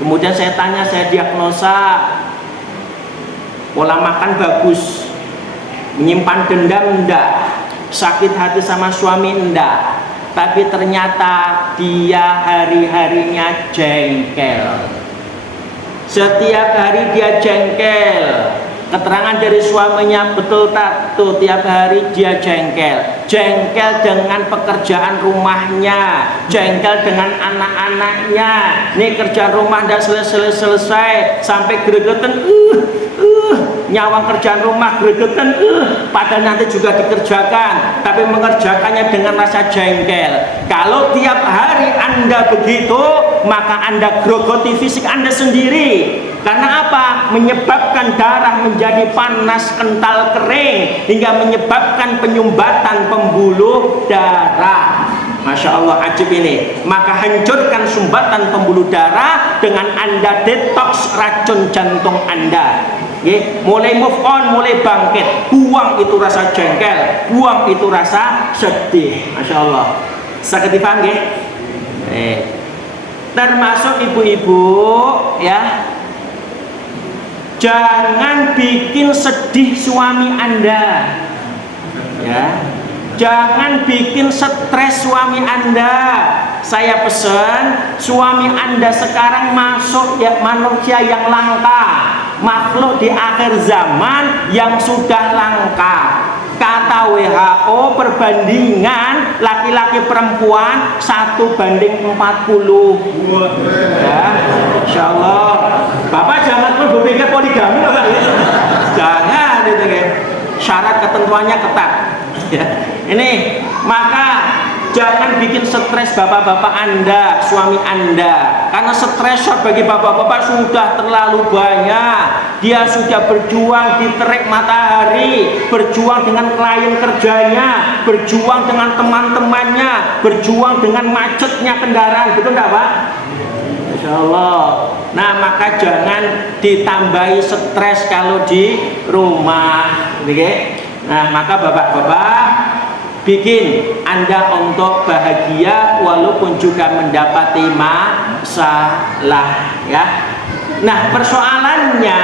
Kemudian saya tanya, saya diagnosa pola makan bagus, menyimpan dendam enggak, sakit hati sama suami enggak, tapi ternyata dia hari-harinya jengkel. Setiap hari dia jengkel. Keterangan dari suaminya betul tak tuh, tiap hari dia jengkel dengan pekerjaan rumahnya, jengkel dengan anak-anaknya. Nih kerjaan rumah tidak selesai sampai gregetan, nyawang kerjaan rumah gregetan, padahal nanti juga dikerjakan, tapi mengerjakannya dengan rasa jengkel. Kalau tiap hari Anda begitu, maka Anda grogoti fisik Anda sendiri. Karena apa? Menyebabkan darah menjadi panas, kental, kering, hingga menyebabkan penyumbatan pembuluh darah. Masya Allah, ajib ini. Maka hancurkan sumbatan pembuluh darah dengan Anda detoks racun jantung Anda. Mulai move on, mulai bangkit. Buang itu rasa jengkel, buang itu rasa sedih. Masya Allah. Sakit dipaham ya? Termasuk ibu-ibu, ya, jangan bikin sedih suami Anda, ya. Jangan bikin stres suami Anda. Saya pesan, suami Anda sekarang masuk ya manusia yang langka, makhluk di akhir zaman yang sudah langka. Kata WHO perbandingan laki-laki perempuan 1:40. Ya, Insya Allah. Bapak jangan berpikir poligami loh, jangan itu kan. Syarat ketentuannya ketat. Ya. Ini maka jangan bikin stres bapak-bapak Anda, suami Anda, karena stresor bagi bapak-bapak sudah terlalu banyak. Dia sudah berjuang di terik matahari, berjuang dengan klien kerjanya, berjuang dengan teman-temannya, berjuang dengan macetnya kendaraan, betul nggak Pak? Insya Allah. Nah, maka jangan ditambahi stres kalau di rumah, okay? Nah, maka bapak-bapak bikin Anda untuk bahagia walaupun juga mendapati masalah, ya. Nah, persoalannya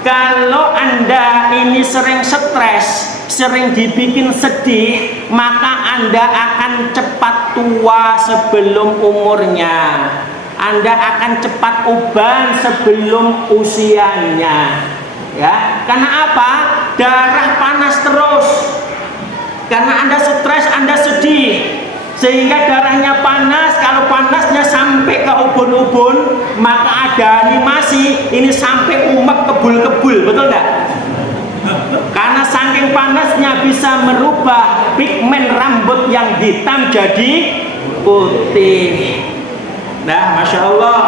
kalau Anda ini sering stres, sering dibikin sedih, maka Anda akan cepat tua sebelum umurnya. Anda akan cepat uban sebelum usianya. Ya, karena apa? Darah panas terus. Karena Anda stres, Anda sedih, sehingga darahnya panas. Kalau panasnya sampai ke ubun-ubun, maka ada animasi ini sampai umek kebul-kebul, betul nggak? Karena saking panasnya bisa merubah pigmen rambut yang hitam jadi putih. Nah, Masya Allah.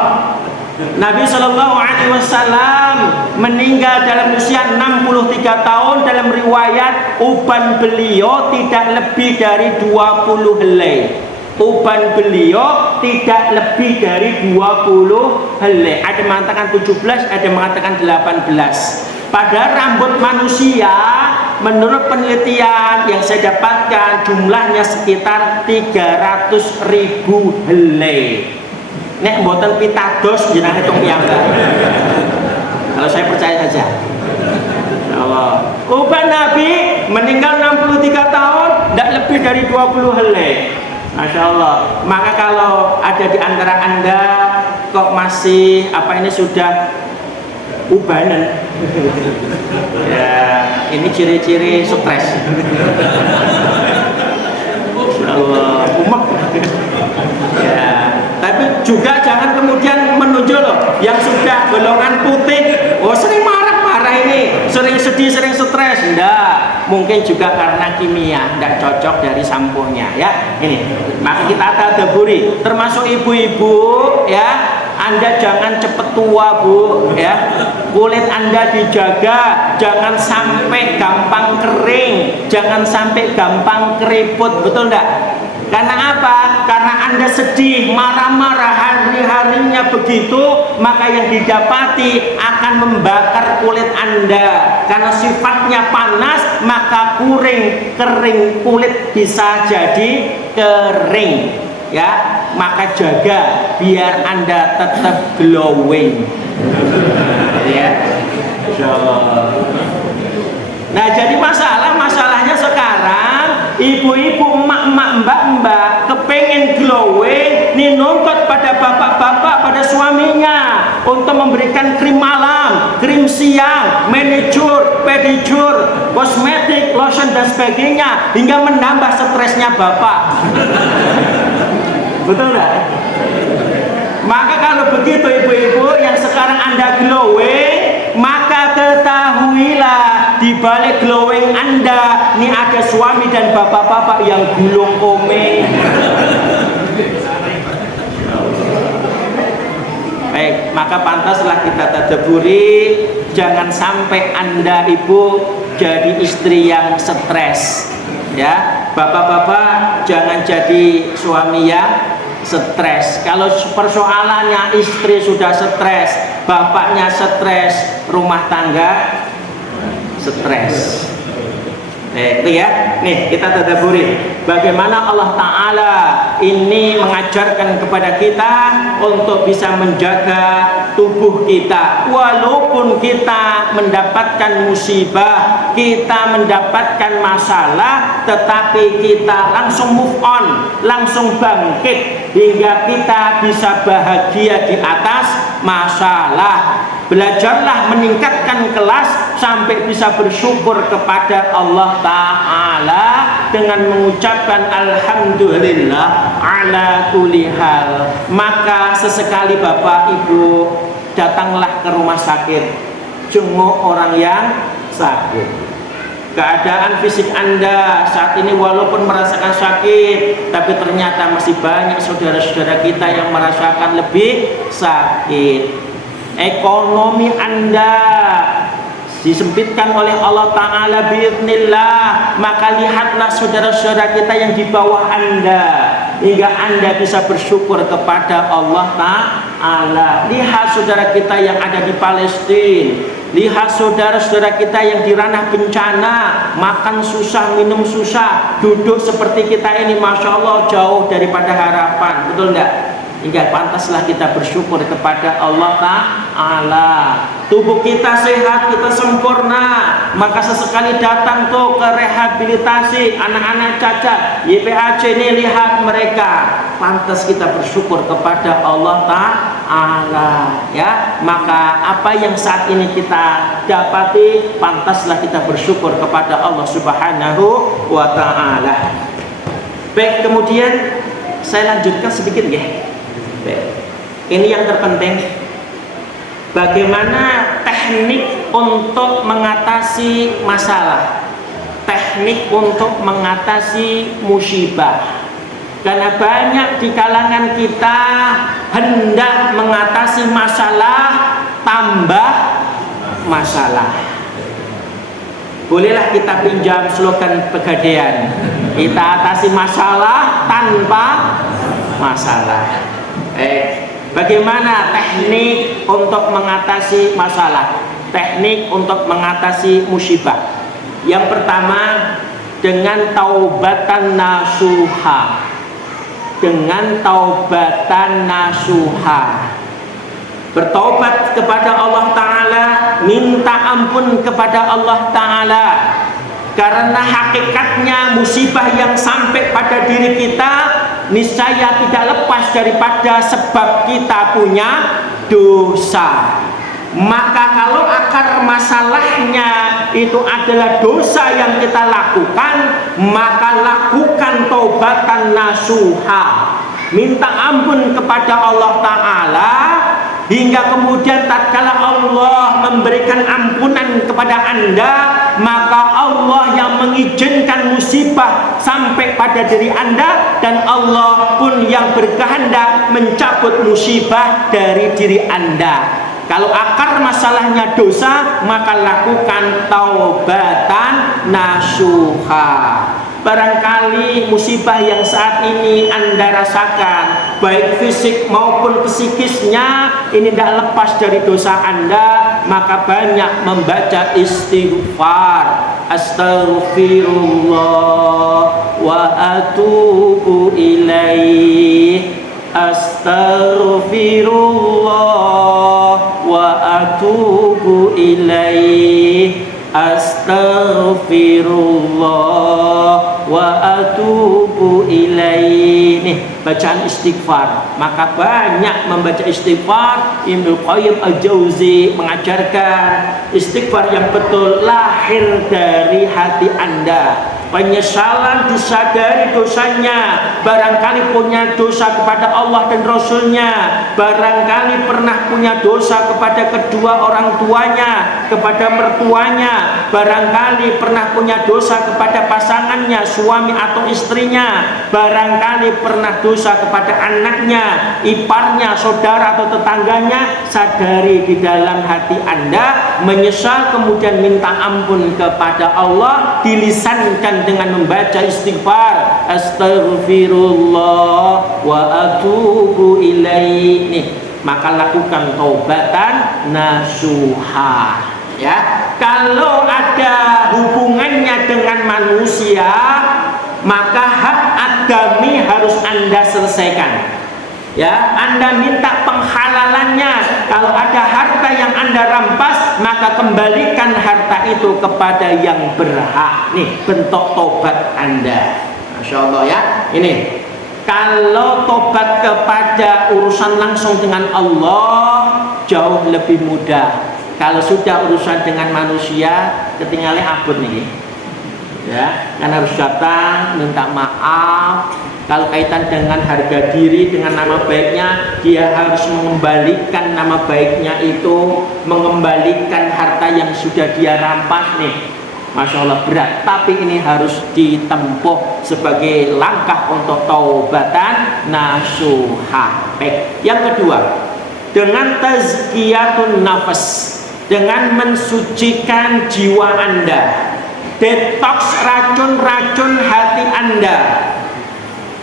Nabi Shallallahu Alaihi Wasallam meninggal dalam usia 63 tahun. Dalam riwayat uban beliau tidak lebih dari 20 helai. Uban beliau tidak lebih dari 20 helai. Ada mengatakan 17, ada mengatakan 18. Pada rambut manusia, menurut penelitian yang saya dapatkan, jumlahnya sekitar 300.000 helai. Nek mboten pitados jenengan hitung piyambak. Kalau saya percaya saja. Allah. Uban Nabi meninggal 63 tahun, tidak lebih dari 20 helai. Masya Allah. Maka kalau ada di antara Anda kok masih sudah ubanan, ya ini ciri-ciri stres. Masya Allah. Umek. Ya. Tapi juga jangan kemudian menunjuk yang sudah golongan putih, sering marah-marah ini, sering sedih, sering stres. Enggak, mungkin juga karena kimia enggak cocok dari samponya ya. Ini, maka kita tadaburi, termasuk ibu-ibu ya. Anda jangan cepet tua Bu ya. Kulit Anda dijaga, jangan sampai gampang kering, jangan sampai gampang keriput, betul enggak? Karena apa? Karena Anda sedih, marah-marah, hari-harinya begitu, maka yang didapati akan membakar kulit Anda. Karena sifatnya panas, maka kering kulit bisa jadi kering. Ya, maka jaga biar Anda tetap glowing. Ya. Insyaallah. Nah, jadi masalahnya sekarang ibu-ibu, emak-emak, mbak-mbak kepengen glowing, nih nuntut pada bapak-bapak, pada suaminya untuk memberikan krim malam, krim siang, manicure, pedicure, kosmetik, lotion dan sebagainya, hingga menambah stresnya bapak. Betul nggak? Maka kalau begitu ibu-ibu yang sekarang Anda glowing, maka ketahuilah di balik glowing Anda ini ada suami dan bapak-bapak yang gulung komeng. Baik, maka pantaslah kita tadaburi, jangan sampai Anda ibu jadi istri yang stres. Ya, bapak-bapak jangan jadi suami yang stres. Kalau persoalannya istri sudah stres, bapaknya stres, rumah tangga stres. Itu ya. Nih kita tadaburi bagaimana Allah Ta'ala ini mengajarkan kepada kita untuk bisa menjaga tubuh kita. Walaupun kita mendapatkan musibah, kita mendapatkan masalah, tetapi kita langsung move on, langsung bangkit hingga kita bisa bahagia di atas masalah. Belajarlah meningkatkan kelas sampai bisa bersyukur kepada Allah Ta'ala dengan mengucapkan alhamdulillah ala kulli hal. Maka sesekali Bapak Ibu datanglah ke rumah sakit, jenguk orang yang sakit. Keadaan fisik Anda saat ini walaupun merasakan sakit, tapi ternyata masih banyak saudara-saudara kita yang merasakan lebih sakit. Ekonomi Anda disempitkan oleh Allah Ta'ala biiznillah, maka lihatlah saudara-saudara kita yang di bawah Anda hingga Anda bisa bersyukur kepada Allah Ta'ala. Lihat saudara kita yang ada di Palestina, lihat saudara-saudara kita yang di ranah bencana, makan susah, minum susah, duduk seperti kita ini, Masya Allah jauh daripada harapan, betul enggak? Hingga pantaslah kita bersyukur kepada Allah Ta'ala. Tubuh kita sehat, kita sempurna, maka sesekali datang tuh ke rehabilitasi anak-anak cacat YPAC ini, lihat mereka, pantas kita bersyukur kepada Allah Ta'ala ya. Maka apa yang saat ini kita dapati, pantaslah kita bersyukur kepada Allah Subhanahu wa Ta'ala. Baik, kemudian saya lanjutkan sedikit ya. Ini yang terpenting, bagaimana teknik untuk mengatasi masalah, teknik untuk mengatasi musibah. Karena banyak di kalangan kita hendak mengatasi masalah tambah masalah. Bolehlah kita pinjam slogan Pegadaian, kita atasi masalah tanpa masalah. Bagaimana teknik untuk mengatasi masalah? Teknik untuk mengatasi musibah. Yang pertama, dengan taubatan nasuha. Dengan taubatan nasuha, bertobat kepada Allah Ta'ala, minta ampun kepada Allah Ta'ala. Karena hakikatnya musibah yang sampai pada diri kita niscaya tidak lepas daripada sebab kita punya dosa. Maka kalau akar masalahnya itu adalah dosa yang kita lakukan, maka lakukan taubatan nasuha, minta ampun kepada Allah Ta'ala, hingga kemudian tatkala Allah memberikan ampunan kepada Anda, maka Allah yang mengizinkan musibah sampai pada diri Anda, dan Allah pun yang berkehendak mencabut musibah dari diri Anda. Kalau akar masalahnya dosa, maka lakukan taubatan nasuha. Barangkali musibah yang saat ini Anda rasakan, baik fisik maupun psikisnya, ini tidak lepas dari dosa Anda, maka banyak membaca istighfar. Astaghfirullah wa atubu ilaih. Astaghfirullah wa atubu ilaih. Astaghfirullah wa atubu ilaih. Nih, bacaan istighfar. Maka banyak membaca istighfar. Ibnu Qayyim Al-Jauzi mengajarkan istighfar yang betul lahir dari hati Anda. Penyesalan disadari dosanya, barangkali punya dosa kepada Allah dan Rasulnya, barangkali pernah punya dosa kepada kedua orang tuanya, kepada mertuanya, barangkali pernah punya dosa kepada pasangannya, suami atau istrinya, barangkali pernah dosa kepada anaknya, iparnya, saudara atau tetangganya. Sadari di dalam hati Anda, menyesal, kemudian minta ampun kepada Allah, dilisankan dengan membaca istighfar. Astaghfirullah wa atubu ilaih. Nih, maka lakukan taubatan nasuha. Ya, kalau ada hubungannya dengan manusia, maka hak adami harus Anda selesaikan. Ya, Anda minta penghalalannya. Kalau ada harta yang Anda rampas, maka kembalikan harta itu kepada yang berhak. Nih, bentuk tobat Anda. Masya Allah ya. Ini kalau tobat kepada urusan langsung dengan Allah jauh lebih mudah. Kalau sudah urusan dengan manusia, ketinggalan abot nih. Ya, kan harus datang minta maaf. Kalau kaitan dengan harga diri, dengan nama baiknya, dia harus mengembalikan nama baiknya itu, mengembalikan harta yang sudah dia rampas nih. Masya Allah berat, tapi ini harus ditempuh sebagai langkah untuk taubatan nasuha. Baik. Yang kedua, dengan tazkiyatun nafas, dengan mensucikan jiwa Anda, detoks racun-racun hati Anda.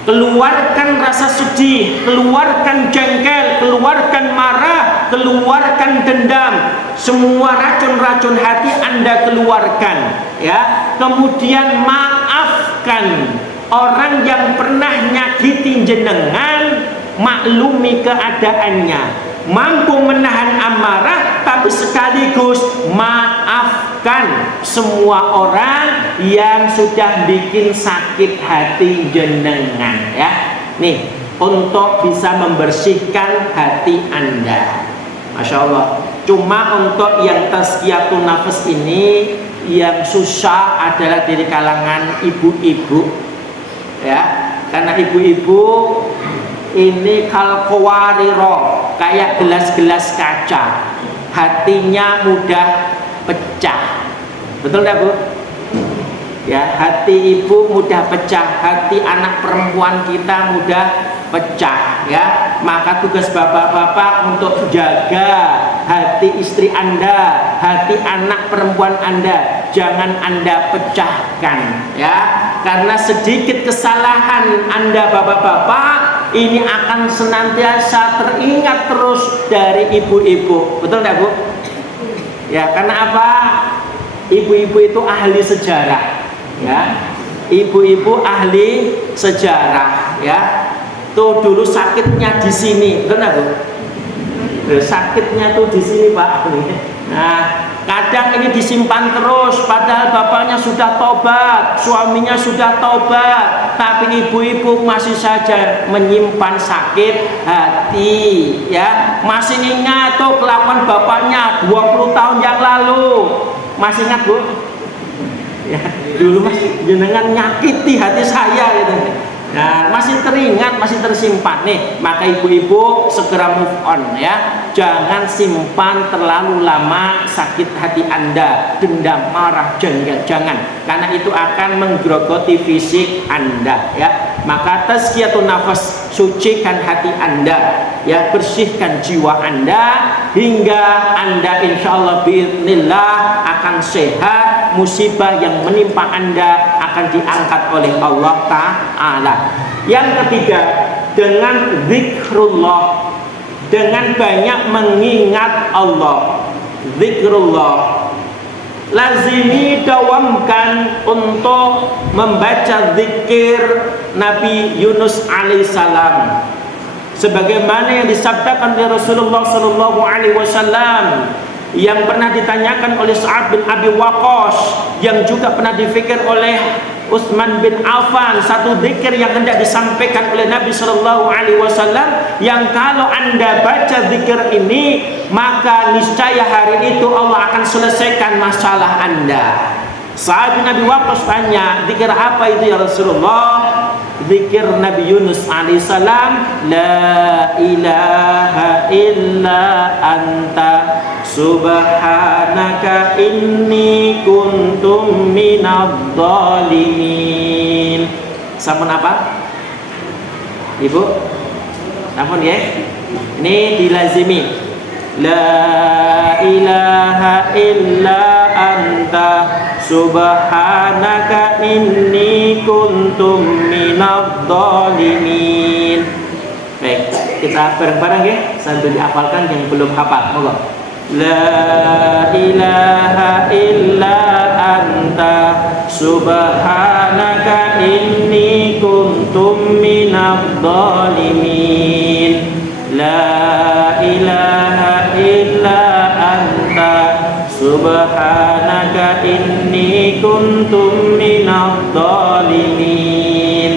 Keluarkan rasa sedih, keluarkan jengkel, keluarkan marah, keluarkan dendam. Semua racun-racun hati Anda keluarkan, ya. Kemudian maafkan orang yang pernah nyakiti jenengan, maklumi keadaannya. Mampu menahan amarah, tapi sekaligus maafkan semua orang yang sudah bikin sakit hati jenengan, ya. Nih, untuk bisa membersihkan hati Anda. Masya Allah. Cuma untuk yang tazkiyatun nafas ini yang susah adalah dari kalangan ibu-ibu, ya. Karena ibu-ibu ini kalkowariro, kayak gelas-gelas kaca, hatinya mudah pecah. Betul tidak Bu? Ya, hati ibu mudah pecah, hati anak perempuan kita mudah pecah, ya. Maka tugas bapak-bapak untuk jaga hati istri Anda, hati anak perempuan Anda, jangan Anda pecahkan, ya. Karena sedikit kesalahan Anda bapak-bapak ini akan senantiasa teringat terus dari ibu-ibu. Betul enggak, Bu? Ya, karena apa? Ibu-ibu itu ahli sejarah, ya. Ibu-ibu ahli sejarah, ya. Tuh dulu sakitnya di sini, betul enggak, Bu? Sakitnya tuh di sini, Pak. Nah, kadang ini disimpan terus, padahal bapaknya sudah tobat, suaminya sudah tobat, tapi ibu-ibu masih saja menyimpan sakit hati, ya. Masih ingat tuh kelakuan bapaknya 20 tahun yang lalu. Masih ingat, Bu? Ya, dulu masih jenengan nyakiti hati saya gitu. Nah, masih teringat, masih tersimpan nih. Maka ibu-ibu segera move on, ya. Jangan simpan terlalu lama sakit hati Anda, dendam, marah, jangan. Karena itu akan menggerogoti fisik Anda, ya. Maka tazkiyatun nafas, sucikan hati Anda, ya, bersihkan jiwa Anda hingga Anda insyaallah biiznillah akan sehat. Musibah yang menimpa Anda akan diangkat oleh Allah Ta'ala. Yang ketiga, dengan zikrullah, dengan banyak mengingat Allah. Zikrullah, lazimi dawamkan untuk membaca zikir Nabi Yunus alaihissalam, sebagaimana yang disabdakan oleh Rasulullah sallallahu alaihi wasallam, yang pernah ditanyakan oleh Sa'ad bin Abi Waqqas, yang juga pernah difikir oleh Utsman bin Affan. Satu zikir yang hendak disampaikan oleh Nabi sallallahu alaihi wasallam, yang kalau Anda baca zikir ini, maka niscaya hari itu Allah akan selesaikan masalah Anda. Sa'ad bin Abi Waqqas tanya, zikir apa itu ya Rasulullah? Zikir Nabi Yunus alaihissalam, la ilaha illa anta subhanaka inni kuntum minadh dhalimin. Sampun apa? Ibu? Sampun ya? Ini dilazimi. La ilaha illa anta subhanaka inni kuntum minadh dhalimin. Baik, kita bareng-bareng ya sambil dihafalkan yang belum hafal. Monggo. La ilaha illa anta subhanaka inni kuntum minadh dhalimin. La ilaha illa anta subhanaka inni kuntum minadh dhalimin.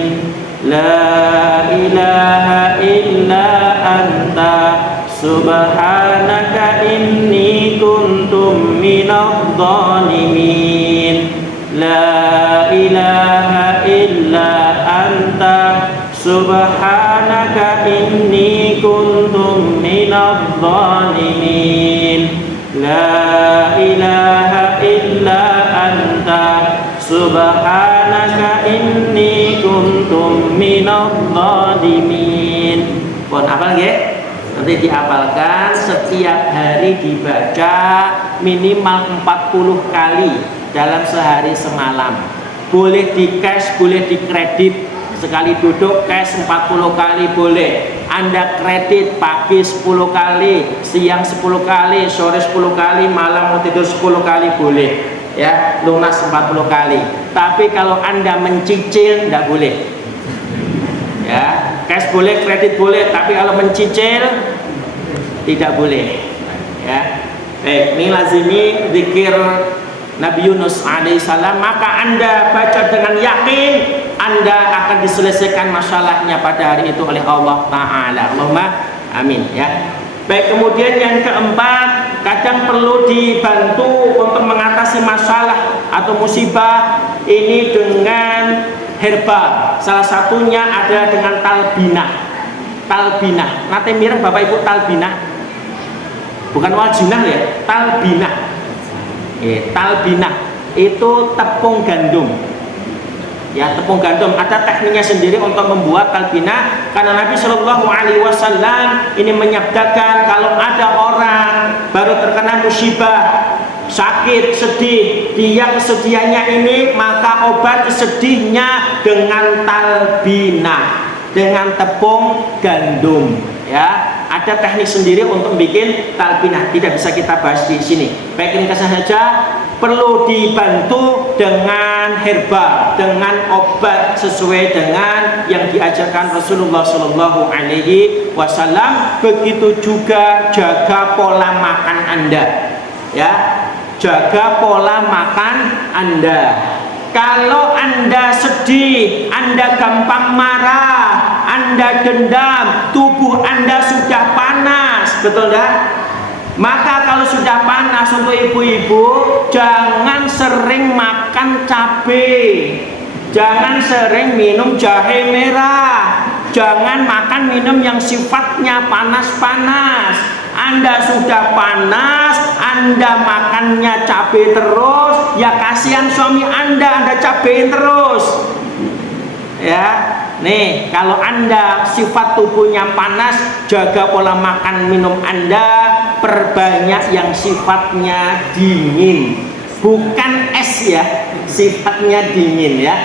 La ilaha illa anta subhanaka inni kuntum minadh dhalimin. La ilaha illa anta subhanaka inni kuntum minadh dhalimin. La ilaha illa anta subhanaka inni kuntum minadh dhalimin. Pun hafal nggih? Nanti dihafalkan, setiap hari dibaca minimal 40 kali dalam sehari semalam. Boleh di cash, boleh di kredit. Sekali duduk cash 40 kali boleh. Anda kredit pagi 10 kali, siang 10 kali, sore 10 kali, malam mau tidur 10 kali boleh. Ya, lunas 40 kali. Tapi kalau Anda mencicil tidak boleh. Ya, cash boleh, kredit boleh, tapi kalau mencicil tidak boleh. Ya. Baik, ini lazimi zikir Nabi Yunus alaihissalam. Maka Anda baca dengan yakin, Anda akan diselesaikan masalahnya pada hari itu oleh Allah Ta'ala. Allahumma amin, ya. Baik, kemudian yang keempat, kadang perlu dibantu untuk mengatasi masalah atau musibah ini dengan herbal. Salah satunya ada dengan talbinah. Talbinah, nanti mireng Bapak Ibu talbinah, bukan waljinah ya, talbinah. Talbinah itu tepung gandum. Ya, tepung gandum ada tekniknya sendiri untuk membuat talbina, karena Nabi Shallallahu Alaihi Wasallam ini menyabdakan kalau ada orang baru terkena musibah, sakit, sedih, dia kesedihannya ini maka obat sedihnya dengan talbina, dengan tepung gandum. Ya, ada teknik sendiri untuk bikin talbina, tidak bisa kita bahas di sini. Baik, ringkasnya saja, perlu dibantu dengan herba, dengan obat sesuai dengan yang diajarkan Rasulullah Shallallahu Alaihi Wasallam. Begitu juga jaga pola makan Anda, ya, jaga pola makan Anda. Kalau Anda sedih, Anda gampang marah, Anda dendam, tubuh Anda sudah panas, betul tak? Maka kalau sudah panas, untuk ibu-ibu jangan sering makan cabai, jangan sering minum jahe merah, jangan makan minum yang sifatnya panas-panas. Anda sudah panas, Anda makannya cabai terus, ya kasihan suami Anda cabain terus. Ya, nih kalau Anda sifat tubuhnya panas, jaga pola makan minum Anda, perbanyak yang sifatnya dingin, bukan es ya, sifatnya dingin ya.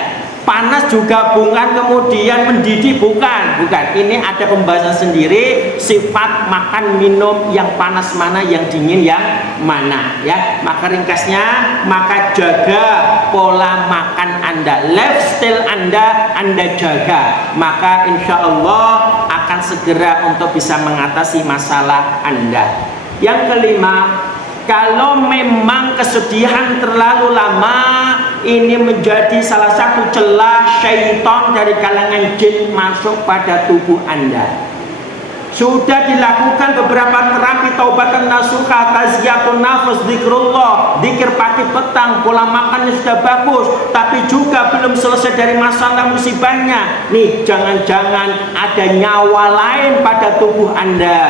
Panas juga bukan kemudian mendidih, bukan. Ini ada pembahasan sendiri, sifat makan minum yang panas mana, yang dingin yang mana ya. Maka ringkasnya, maka jaga pola makan Anda, lifestyle Anda jaga, maka insya Allah akan segera untuk bisa mengatasi masalah Anda. Yang kelima, kalau memang kesedihan terlalu lama, ini menjadi salah satu celah syaitan dari kalangan jin masuk pada tubuh Anda. Sudah dilakukan beberapa terapi taubatan nasuha, tazkiyatun nafas, zikrullah, zikir pagi petang, pola makannya sudah bagus, tapi juga belum selesai dari masalah musibahnya. Nih, jangan-jangan ada nyawa lain pada tubuh Anda.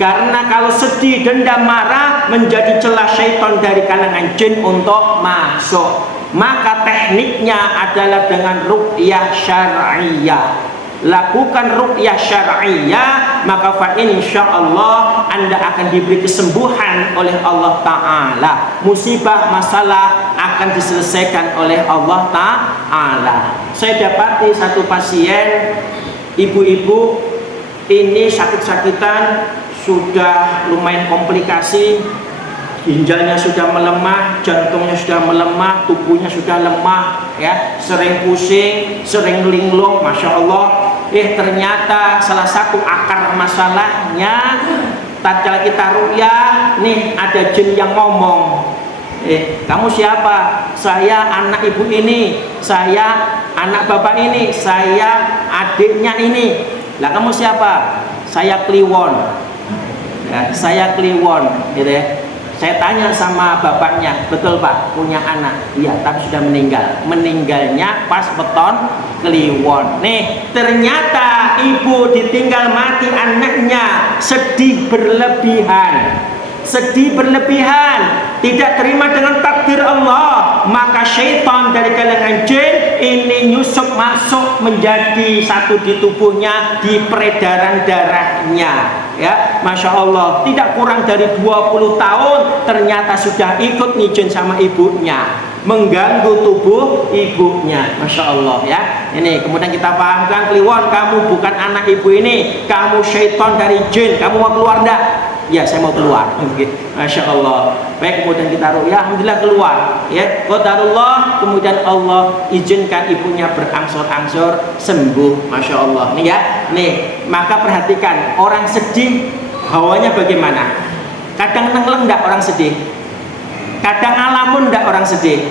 Karena kalau sedih, dendam, marah menjadi celah syaitan dari kalangan jin untuk masuk. Maka tekniknya adalah dengan ruqyah syar'iyah. Lakukan ruqyah syar'iyah, maka fa insyaallah Anda akan diberi kesembuhan oleh Allah Ta'ala. Musibah, masalah akan diselesaikan oleh Allah Ta'ala. Saya dapati satu pasien, ibu-ibu ini sakit-sakitan, sudah lumayan komplikasi, ginjalnya sudah melemah, jantungnya sudah melemah, tubuhnya sudah lemah, ya, sering pusing, sering linglung, masya Allah. Ternyata salah satu akar masalahnya, tatkala kita ruqyah, nih ada jin yang ngomong. Kamu siapa? Saya anak ibu ini, saya anak bapak ini, saya adiknya ini. Lah kamu siapa? Saya Kliwon. Ya, saya Kliwon, gitu ya. Saya tanya sama bapaknya, betul Pak, punya anak? Iya, tapi sudah meninggal. Meninggalnya pas beton Kliwon. Nih, ternyata ibu ditinggal mati anaknya, sedih berlebihan. Sedih berlebihan, tidak terima dengan takdir Allah, maka syaitan dari kalangan jin ini nyusup masuk menjadi satu di tubuhnya, di peredaran darahnya. Ya, masya Allah, tidak kurang dari 20 tahun ternyata sudah ikut ngijin sama ibunya, mengganggu tubuh ibunya, masya Allah ya. Ini kemudian kita pahamkan, Kliwon, kamu bukan anak ibu ini, kamu syaitan dari jin, kamu mau keluar enggak? Ya, saya mau keluar. Masya Allah. Baik, kemudian kita ruqyah, alhamdulillah keluar. Ya, qadarullah, kemudian Allah izinkan ibunya berangsur-angsur sembuh. Masya Allah. Nih ya, nih. Maka perhatikan, orang sedih hawanya bagaimana? Kadang nengleng enggak orang sedih? Kadang ngalamun enggak orang sedih?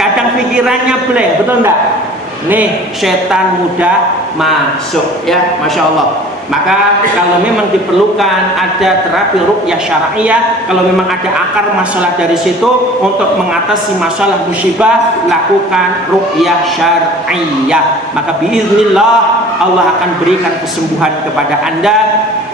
Kadang pikirannya blank, betul enggak? Nih, setan mudah masuk ya, masya Allah. Maka kalau memang diperlukan ada terapi ruqyah syar'iyah, kalau memang ada akar masalah dari situ untuk mengatasi masalah musibah, lakukan ruqyah syar'iyah. Maka biiznillah Allah akan berikan kesembuhan kepada Anda.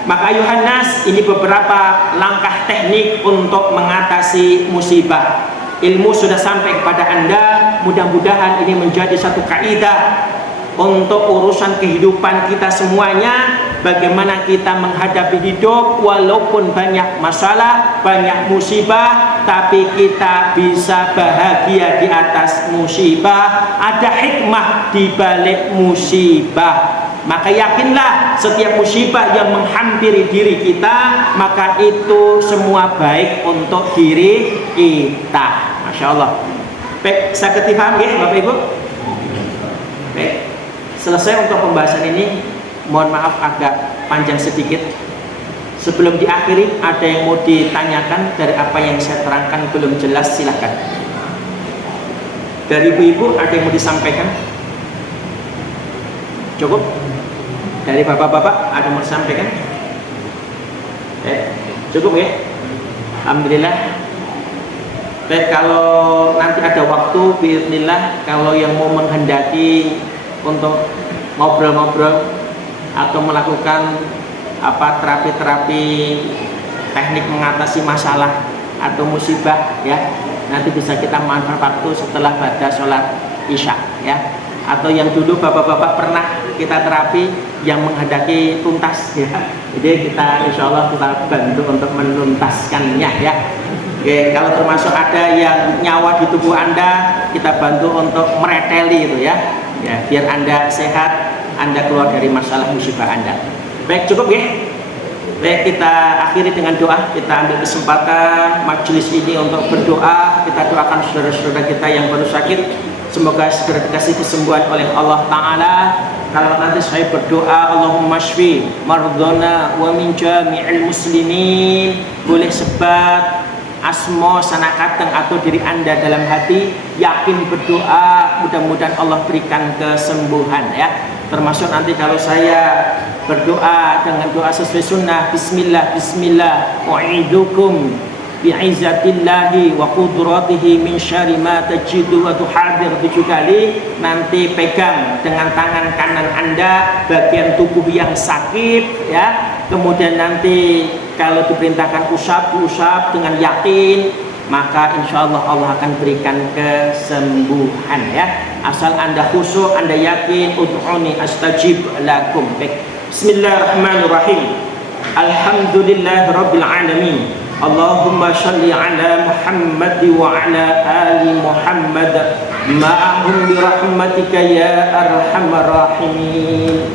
Maka ayuhan nas, ini beberapa langkah teknik untuk mengatasi musibah. Ilmu sudah sampai kepada Anda, mudah-mudahan ini menjadi satu kaidah untuk urusan kehidupan kita semuanya, bagaimana kita menghadapi hidup walaupun banyak masalah, banyak musibah, tapi kita bisa bahagia di atas musibah. Ada hikmah di balik musibah. Maka yakinlah setiap musibah yang menghampiri diri kita, maka itu semua baik untuk diri kita. Masya Allah. Baik, saya dipaham ya Bapak Ibu? Baik. Selesai untuk pembahasan ini. Mohon maaf agak panjang sedikit. Sebelum diakhiri, ada yang mau ditanyakan dari apa yang saya terangkan belum jelas, silakan. Dari ibu-ibu ada yang mau disampaikan? Cukup? Dari bapak-bapak ada yang mau disampaikan? Cukup ya? Alhamdulillah. Baik, kalau nanti ada waktu, bismillah, kalau yang mau menghendaki untuk ngobrol-ngobrol atau melakukan terapi-terapi teknik mengatasi masalah atau musibah ya, nanti bisa kita manfaat waktu setelah pada sholat isya ya, atau yang dulu bapak-bapak pernah kita terapi yang menghendaki tuntas ya, jadi kita insya Allah kita bantu untuk menuntaskannya ya. Oke, kalau termasuk ada yang nyawa di tubuh Anda, kita bantu untuk mereteli itu ya, biar Anda sehat, Anda keluar dari masalah musibah Anda. Baik, cukup ya. Baik, kita akhiri dengan doa. Kita ambil kesempatan majelis ini untuk berdoa. Kita doakan saudara-saudara kita yang baru sakit, semoga segera dikasih kesembuhan oleh Allah Ta'ala. Kalau nanti saya berdoa, Allahumma shfi mardona wa min jami'il muslimin, boleh sebat asmo sanakateng atau diri Anda dalam hati, yakin berdoa, mudah-mudahan Allah berikan kesembuhan ya. Termasuk nanti kalau saya berdoa dengan doa sesuai sunnah, bismillah bismillah u'idukum bi'izzatillahi wa qudratihi min syarri ma tajidu wa tuhadir 7 kali. Nanti pegang dengan tangan kanan Anda bagian tubuh yang sakit ya. Kemudian nanti kalau diperintahkan usap, diusap dengan yakin, maka insya Allah Allah akan berikan kesembuhan ya. Asal Anda khusyuk, Anda yakin, ud'uni astajib lakum. Bismillahirrahmanirrahim. Alhamdulillah rabbil alamin. Allahumma shalli ala Muhammad wa ala ali Muhammad ma'ahum bi rahmatika ya arhamar rahimin.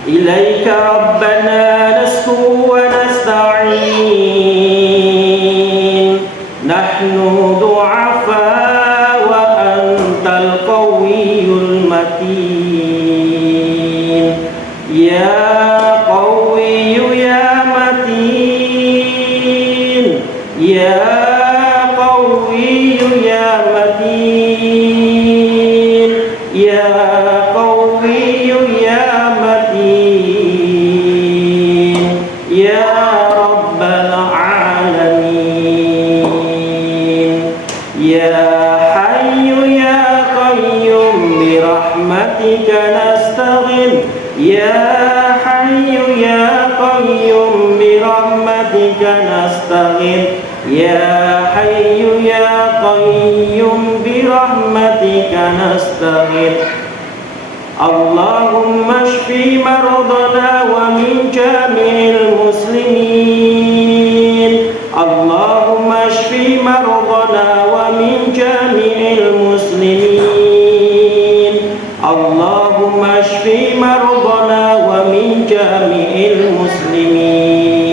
Ilaika rabbana nasku wa nasta'in, nahnu du'afa wa antal qawiyyul matin, ya qawiyyu ya matin, ya qawiyyu ya matin, ya qawiyyu ya Ya Hayyu Ya Qayyum bi rahmatika nasta'in, Ya Hayyu Ya Qayyum bi rahmatika nasta'in. Allahumma shfi mardana wa min jami'il muslimin. Allahumma shfi mardana wa min jami'il muslimin. Allahumma shfi mardana wa min jami'il muslimin.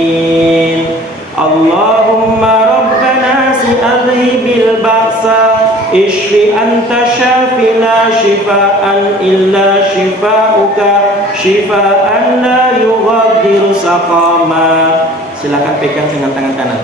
Allahumma rabbana adhibil ba'sa, ishfi anta syafi la shifaan illa shifauka, shifaan la yughadiru saqama. Silakan pegang dengan tangan kanan.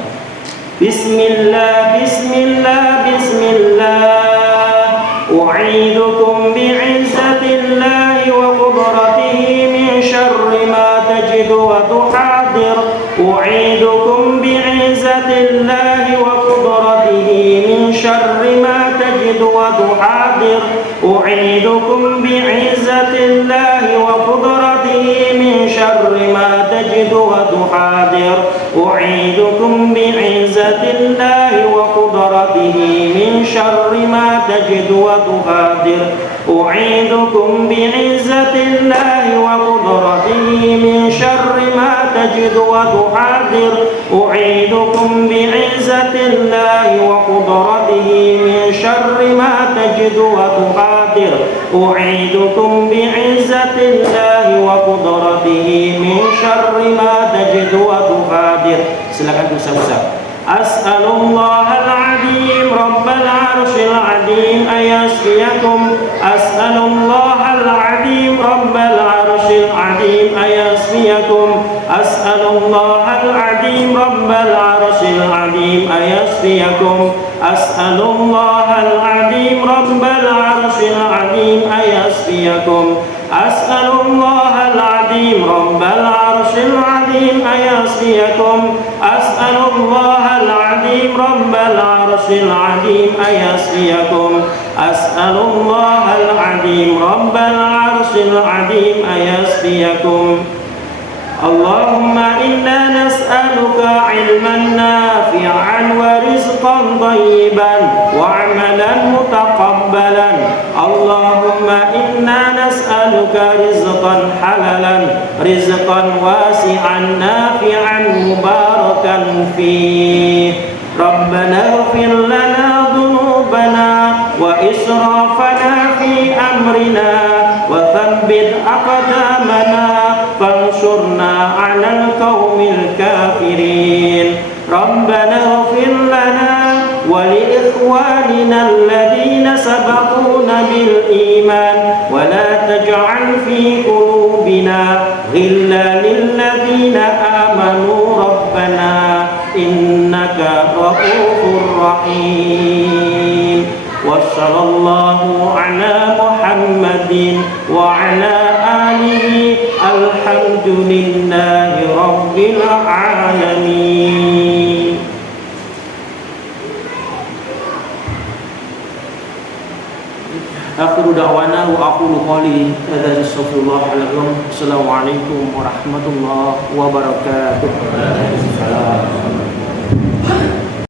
Bismillah, bismillah, bismillah. U'idukum bi'izzatillahi wa qudratihi min syarri ma tajidu wa tuhadir. U'idukum bi'izzatillahi wa qudratihi min syarri ma tajidu wa وتحاذر أعيدكم بعزة الله وقدرته من شر ما تجد وتحاذر أعيدكم بعزة الله وقدرته من شر ما تجد وتحاذر أعيدكم بعزة الله وقدرته من شر ما تجد وتحاذر أعيدكم بعزة الله وقدرته من شر ما تجد وتحاذر أعيدكم بعزة الله وقدرته من شر ما تجد وتحاذر. Silakan berusaha. أسأل الله العظيم رب العرش العظيم أن يشفيكم أسأل الله العظيم رب العرش العظيم أن يشفيكم أسأل الله العظيم رب العرش العظيم أن يشفيكم أسأل الله العظيم رب العرش العظيم أن يشفيكم أسأل الله العظيم رب العرش العظيم أن يشفيكم أسأل الله العظيم رب العرش العظيم أن يشفيكم أسأل الله العظيم رب العرش العظيم أن يشفيكم. اللهم إنا نسألك علما نافعا ورزقا طيبا وعملا متقبلا. اللهم إنا نسألك رزقا حلالا رزقا واسعا نافعا مباركا فيه. ربنا اغفر لنا ذنوبنا وإسرافنا في أمرنا وثبت أقدامنا فانصرنا على القوم الكافرين. ربنا اغفر لنا ولإخواننا الذين سبقونا بالإيمان ولا تجعل في قلوبنا غلا للذين آمنوا ربنا إنك رؤوف رحيم. وصلى الله على محمد وعلى آله الحمد لله رب العالمين. Akhiru da'wana wa aqulu qawli hadza astaghfirullah. Assalamualaikum warahmatullahi wabarakatuh.